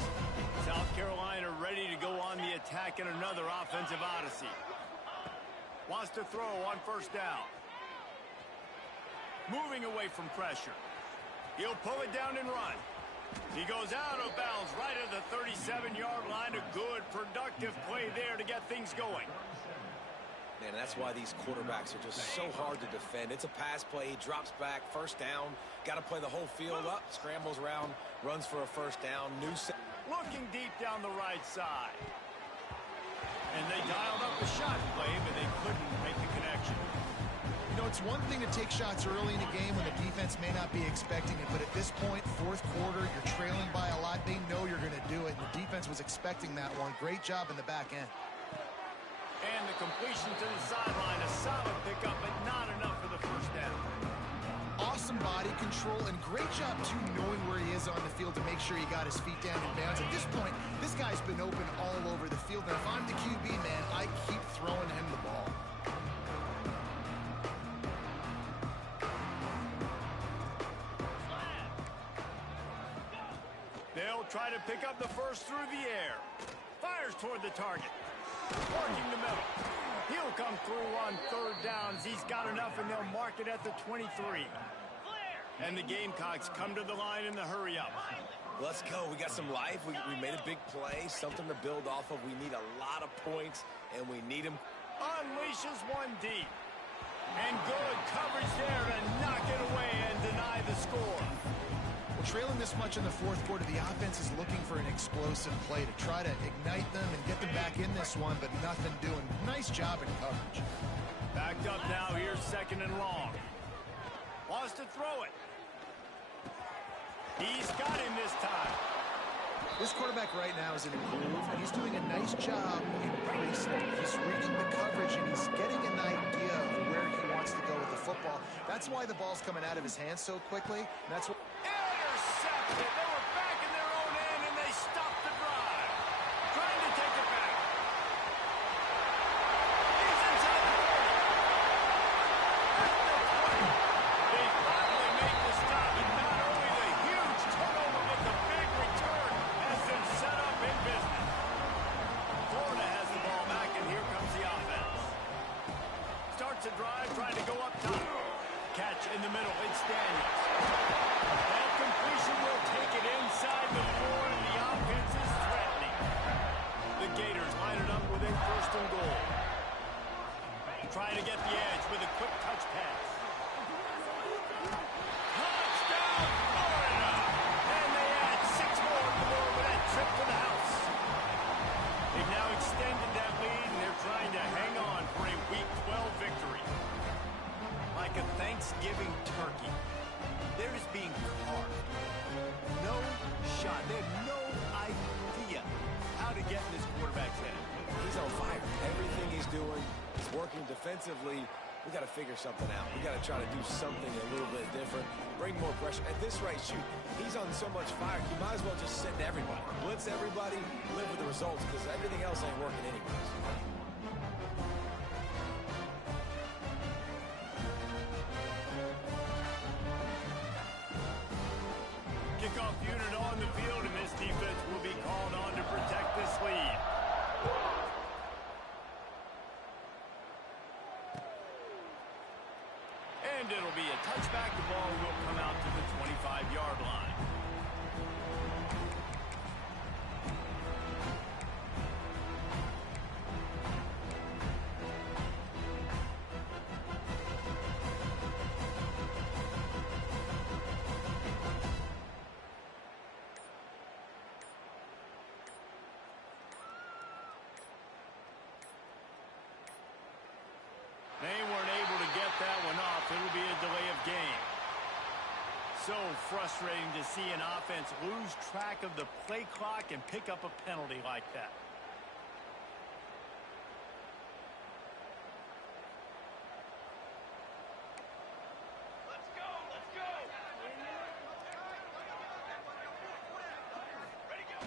South Carolina ready to go on the attack in another offensive odyssey. Wants to throw on first down. Moving away from pressure. He'll pull it down and run. He goes out of bounds right at the 37-yard line. A good, productive play there to get things going. Man, that's why these quarterbacks are just so hard to defend. It's a pass play. He drops back, first down. Got to play the whole field up. Scrambles around, runs for a first down. Looking deep down the right side. And they dialed up the shot play, but they couldn't make the connection. You know, it's one thing to take shots early in the game when the defense may not be expecting it, but at this point, fourth quarter, you're trailing by a lot. They know you're going to do it, and the defense was expecting that one. Great job in the back end. And the completion to the sideline, a solid pickup, but not enough for the first down. Awesome body control, and great job, too, knowing where he is on the field to make sure he got his feet down in bounds. At this point, this guy's been open all over the field. Now, if I'm the QB, man, I keep throwing him the ball. They'll try to pick up the first through the air. Fires toward the target. Working the middle. He'll come through on third downs. He's got enough, and they'll mark it at the 23. And the Gamecocks come to the line in the hurry up. Let's go. We got some life. We made a big play, something to build off of. We need a lot of points, and we need them. Unleashes one deep. And good coverage there to knock it away and deny the score. Well, trailing this much in the fourth quarter, the offense is looking for an explosive play to try to ignite them and get them back in this one, but nothing doing. Nice job in coverage. Backed up now. Here's second and long. Wants to throw it. He's got him this time. This quarterback right now is in a groove, and he's doing a nice job embracing it. He's reading the coverage, and he's getting an idea of where he wants to go with the football. That's why the ball's coming out of his hands so quickly. And that's what. Intercepted. They were back in their own end, and they stopped the drive. Trying to take it back. He's inside the 40. At the 20. They finally make the stop, and not only the huge turnover, but the big return has them set up in business. Florida has the ball back, and here comes the offense. Starts a drive, trying to go up top. Catch in the middle. It's Daniels. That completion will take it inside the 4, and the offense is threatening. The Gators line it up with a first and goal. Trying to get the edge with a quick touch pass. Touchdown, Florida! And they add 6 more to the board with that trip to the house. They've now extended that lead, and they're trying to hang on for a Week 12 victory. Like a Thanksgiving turkey. They're just being carved. No shot. They have no idea how to get in this quarterback's head. He's on fire. Everything he's doing is working defensively. We got to figure something out. We got to try to do something a little bit different. Bring more pressure. At this rate, shoot, he's on so much fire. You might as well just send everybody. Blitz everybody, live with the results, because everything else ain't working anyways. Kickoff unit on the field, and this defense will be called on to protect this lead. And it'll be a touchback. The ball will come out to the 25-yard line. They weren't able to get that one off. It'll be a delay of game. So frustrating to see an offense lose track of the play clock and pick up a penalty like that. Let's go, let's go. Ready, go.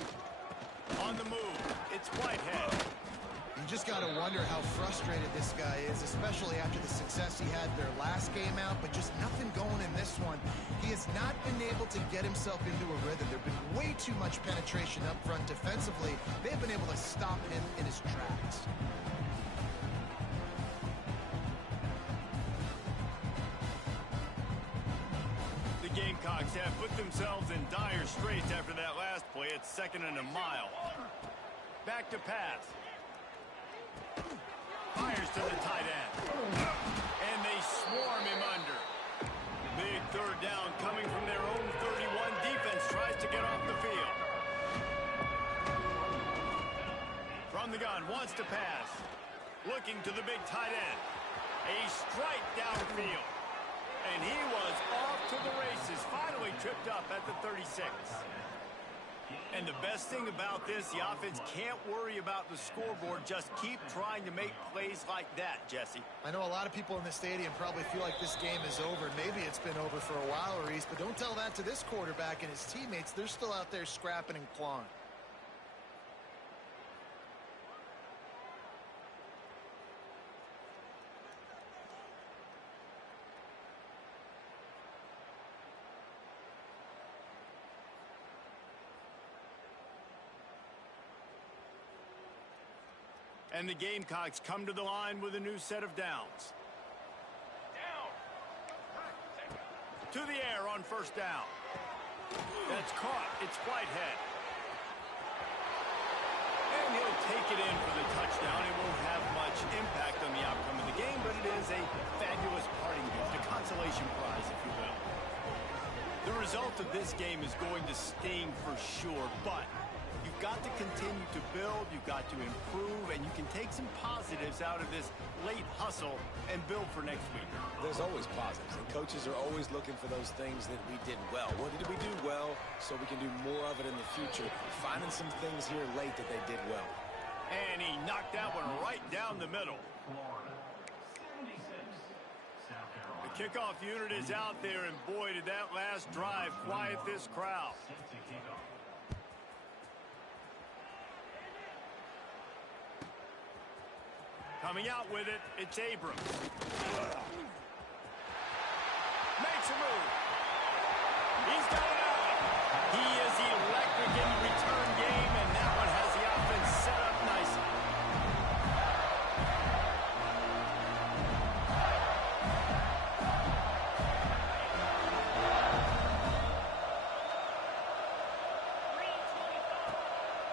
On the move, it's Whitehead. You just got to wonder how frustrated this guy is, especially after the success he had their last game out, but just nothing going in this one. He has not been able to get himself into a rhythm. There's been way too much penetration up front defensively. They've been able to stop him in his tracks. The Gamecocks have put themselves in dire straits after that last play. It's 2nd and a mile. Back to pass. Fires to the tight end. And they swarm him under. Big 3rd down coming from their own 31. Defense tries to get off the field. From the gun, wants to pass. Looking to the big tight end. A strike downfield. And he was off to the races. Finally tripped up at the 36. And the best thing about this, the offense can't worry about the scoreboard. Just keep trying to make plays like that, Jesse. I know a lot of people in the stadium probably feel like this game is over. Maybe it's been over for a while, Reese, but don't tell that to this quarterback and his teammates. They're still out there scrapping and clawing. And the Gamecocks come to the line with a new set of downs. Down. To the air on 1st down. That's caught. It's Whitehead. And he'll take it in for the touchdown. It won't have much impact on the outcome of the game, but it is a fabulous parting gift, a consolation prize, if you will. The result of this game is going to sting for sure, but you've got to continue to build, you've got to improve, and you can take some positives out of this late hustle and build for next week. There's always positives, and coaches are always looking for those things that we did well. What did we do well so we can do more of it in the future? Finding some things here late that they did well. And he knocked that one right down the middle. The kickoff unit is out there, and boy, did that last drive quiet this crowd. Coming out with it, it's Abrams. Makes a move. He's got it out. He is electric in the return game, and that one has the offense set up nicely.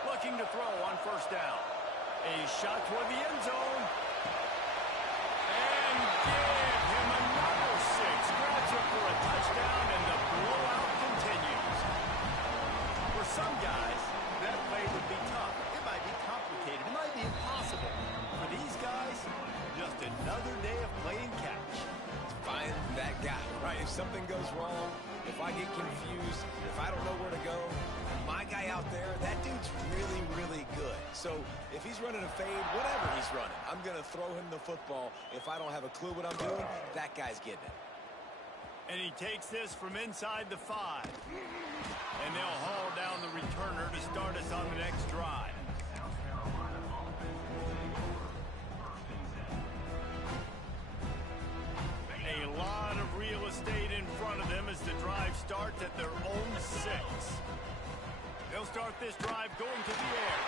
Looking to throw on 1st down. A shot toward the end zone. And give him another 6. Grabs it for a touchdown, and the blowout continues. For some guys, that play would be tough. It might be complicated. It might be impossible. For these guys, just another day of playing catch. Find that guy, right? If something goes wrong, if I get confused, if I don't know where to go, my guy out there, that dude's really, really good. So if he's running a fade, whatever he's running, I'm going to throw him the football. If I don't have a clue what I'm doing, that guy's getting it. And he takes this from inside the 5. And they'll haul down the returner to start us on the next drive. A lot of real estate in front of them as the drive starts at their own 6. They'll start this drive going to the air.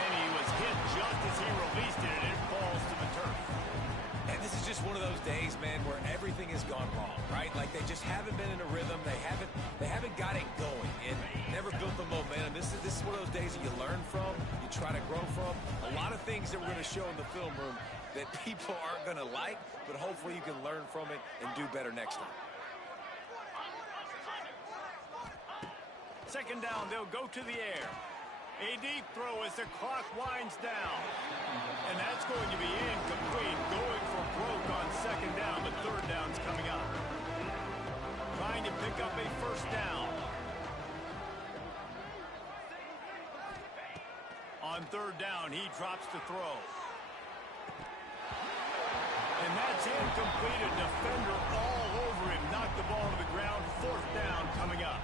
And he was hit just as he released it, and it falls to the turf. And this is just one of those days, man, where everything has gone wrong, right? Like they just haven't been in a rhythm. They haven't got it going and never built the momentum. This is one of those days that you learn from, you try to grow from. A lot of things that we're going to show in the film room that people aren't going to like, but hopefully you can learn from it and do better next time. 2nd down, they'll go to the air. A deep throw as the clock winds down. And that's going to be incomplete. Going for broke on 2nd down, but 3rd down's coming up. Trying to pick up a 1st down. On 3rd down, he drops to throw. And that's incomplete. A defender all over him. Knocked the ball to the ground. 4th down coming up.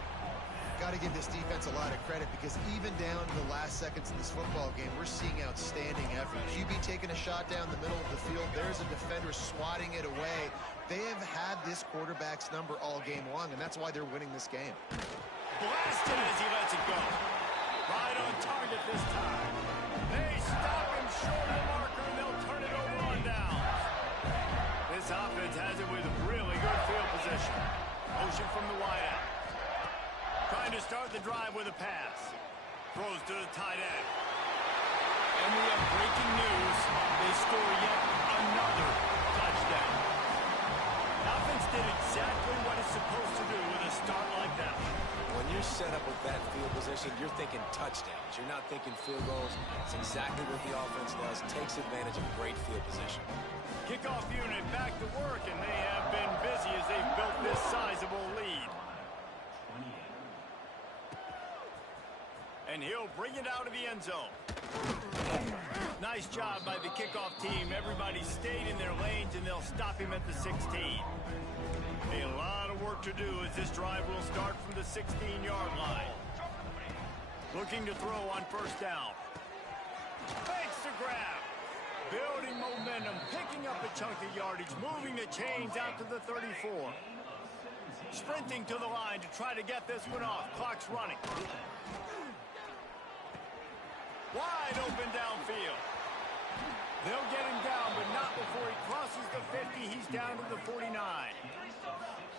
got to give this defense a lot of credit because even down to the last seconds of this football game, we're seeing outstanding effort. QB taking a shot down the middle of the field. There's a defender swatting it away. They have had this quarterback's number all game long, and that's why they're winning this game. Blasted as he lets it go. Right on target this time. They stop him short of the marker, and they'll turn it over on downs. This offense has it with really good field position. Motion from the wideout. Trying to start the drive with a pass. Throws to the tight end. And we have breaking news. They score yet another touchdown. The offense did exactly what it's supposed to do with a start like that. When you're set up with that field position, you're thinking touchdowns. You're not thinking field goals. It's exactly what the offense does. Takes advantage of great field position. Kickoff unit back to work, and they have been busy as they've built this sizable lead. And he'll bring it out of the end zone. Nice job by the kickoff team. Everybody stayed in their lanes, and they'll stop him at the 16. A lot of work to do as this drive will start from the 16-yard line. Looking to throw on first down. Fakes the grab. Building momentum, picking up a chunk of yardage, moving the chains out to the 34. Sprinting to the line to try to get this one off. Clock's running. Wide open downfield. They'll get him down, but not before he crosses the 50. He's down to the 49.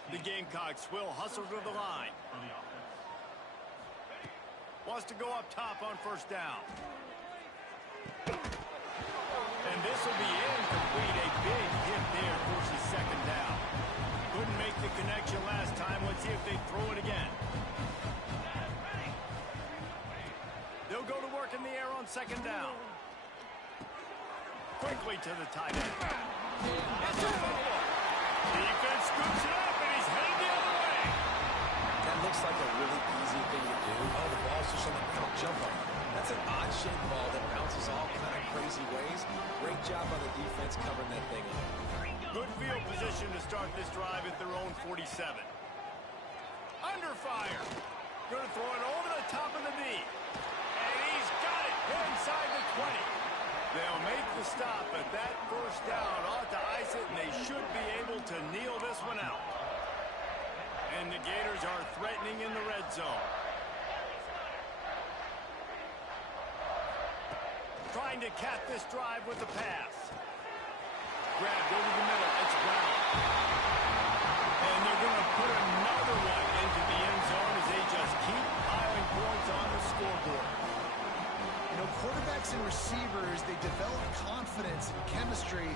The Gamecocks will hustle to the line. Wants to go up top on first down. And this will be incomplete. A big hit there forces second down. Couldn't make the connection last time. Let's see if they throw it again. They'll go to work in the air on second down. Quickly to the tight end. Defense scoops it up, and he's headed the other way. That looks like a really easy thing to do. Oh, the ball's just on the ground. Jump on it. That's an odd-shaped ball that bounces all kind of crazy ways. Great job on the defense covering that thing up. Good field position to start this drive at their own 47. Under fire. Going to throw it over the top of the knee. And he's got it inside the 20. They'll make the stop, but that first down ought to ice it, and they should be able to kneel this one out. And the Gators are threatening in the red zone. Trying to cap this drive with the pass. Grabbed over the middle. It's Brown. And they're going to put another one into the end zone as they just keep piling points on the scoreboard. You know, quarterbacks and receivers, they develop confidence and chemistry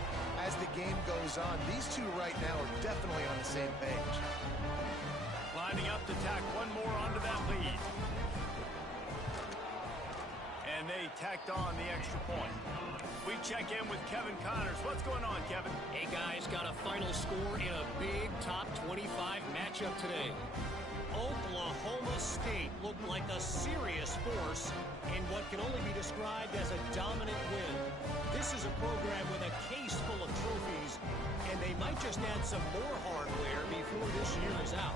as the game goes on. These two right now are definitely on the same page. Lining up to tack one more onto that lead. And they tacked on the extra point. We check in with Kevin Connors. What's going on, Kevin? Hey, guys, got a final score in a big top 25 matchup today. Oklahoma State looked like a serious force in what can only be described as a dominant win. This is a program with a case full of trophies, and they might just add some more hardware before this year is out.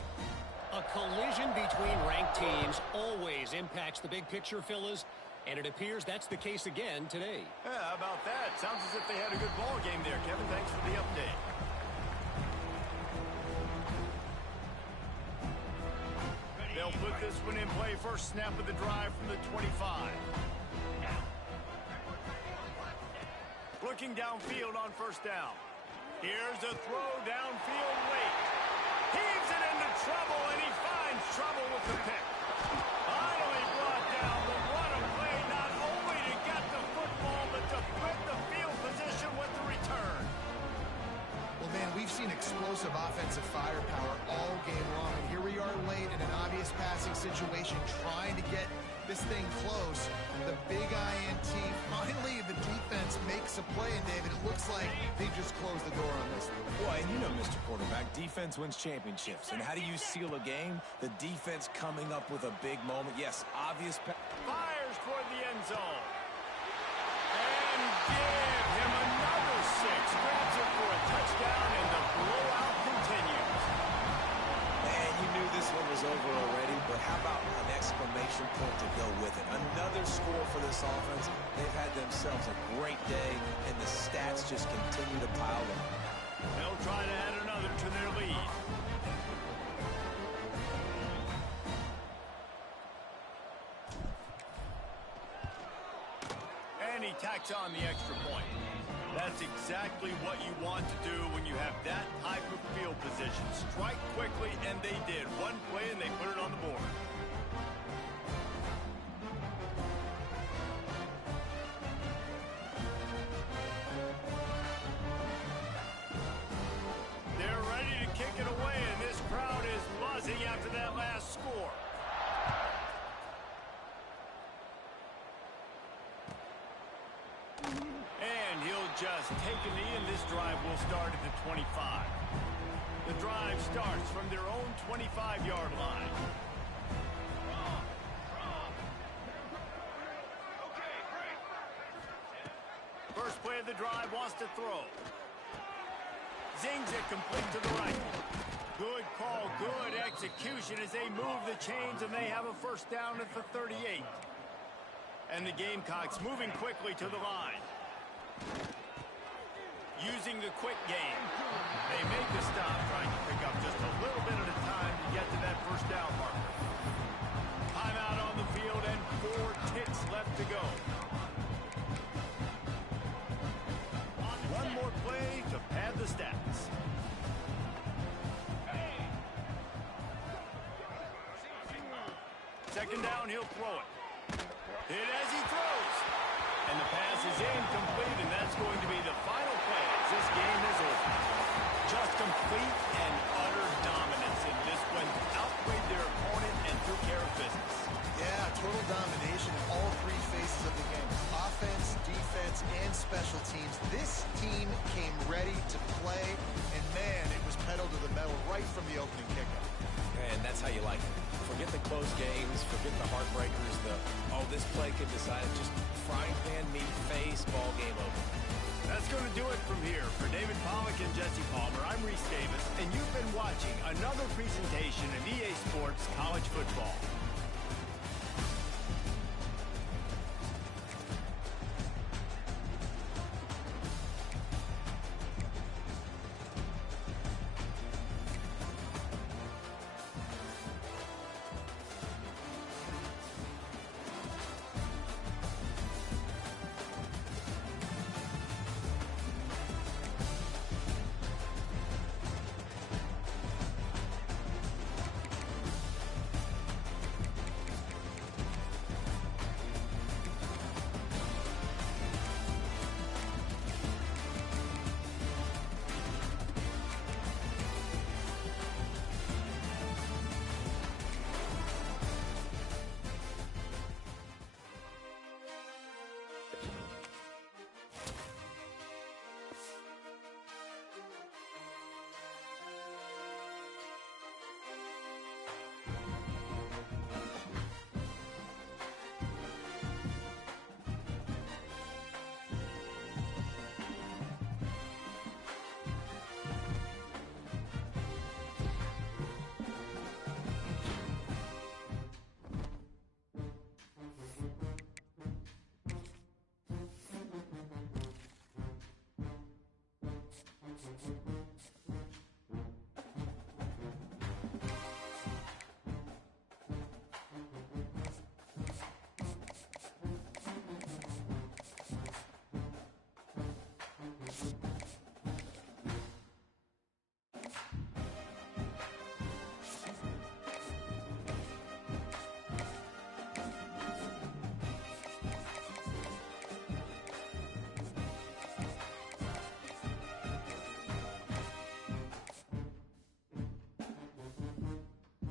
A collision between ranked teams always impacts the big picture, fellas, and it appears that's the case again today. Yeah, how about that? Sounds as if they had a good ball game there, Kevin. Thanks for the update. They'll put this one in play. First snap of the drive from the 25. Looking downfield on first down. Here's a throw downfield late. Heaves it into trouble, and he finds trouble with the pick. Finally brought down, but what a play, not only to get the football, but to flip the field position with the return. Well, man, we've seen explosive offensive firepower all game long, and here we are late in an obvious passing situation trying to get this thing close. The big INT. Finally, the defense makes a play, and David, it looks like they just closed the door on this one. Well, and you know, Mr. Quarterback, defense wins championships. And how do you seal a game? The defense coming up with a big moment. Yes, obvious. Fires toward the end zone. And give him another 6. Grabs it for a touchdown, and the blowout continues. Man, you knew this one was over already, but how about an exclamation point to go with it? Another score for this offense. They've had themselves a great day, and the stats just continue to pile up. They'll try to add another to their lead. And he tacks on the extra point. That's exactly what you want to do when you have that type of field position. Strike quickly, and they did. One play, and they put it on the board. They're ready to kick it away, and this crowd is buzzing after that last score. And he'll just take a knee, and this drive will start at the 25. The drive starts from their own 25-yard line. First play of the drive, wants to throw. Zings it complete to the right. Good call, good execution as they move the chains, and they have a first down at the 38. And the Gamecocks moving quickly to the line. Using the quick game. They make the stop, trying to pick up just a little bit at a time to get to that first down marker. Timeout on the field and 4 ticks left to go. One more play to pad the stats. Second down, he'll throw it. Hit as he throws. And the pass is incomplete, and that's going to be the final play as this game is over. Just complete and utter dominance in this one. Outplayed their opponent and took care of business. Yeah, total domination in all 3 phases of the game. Offense, defense, and special teams. This team came ready to play, and man, it was pedal to the metal right from the opening kickoff. And that's how you like it. Forget the close games, forget the heartbreakers, this play could decide it. Just frying pan meat, face, ball game over. That's going to do it from here. For David Pollack and Jesse Palmer, I'm Reese Davis, and you've been watching another presentation of EA Sports College Football.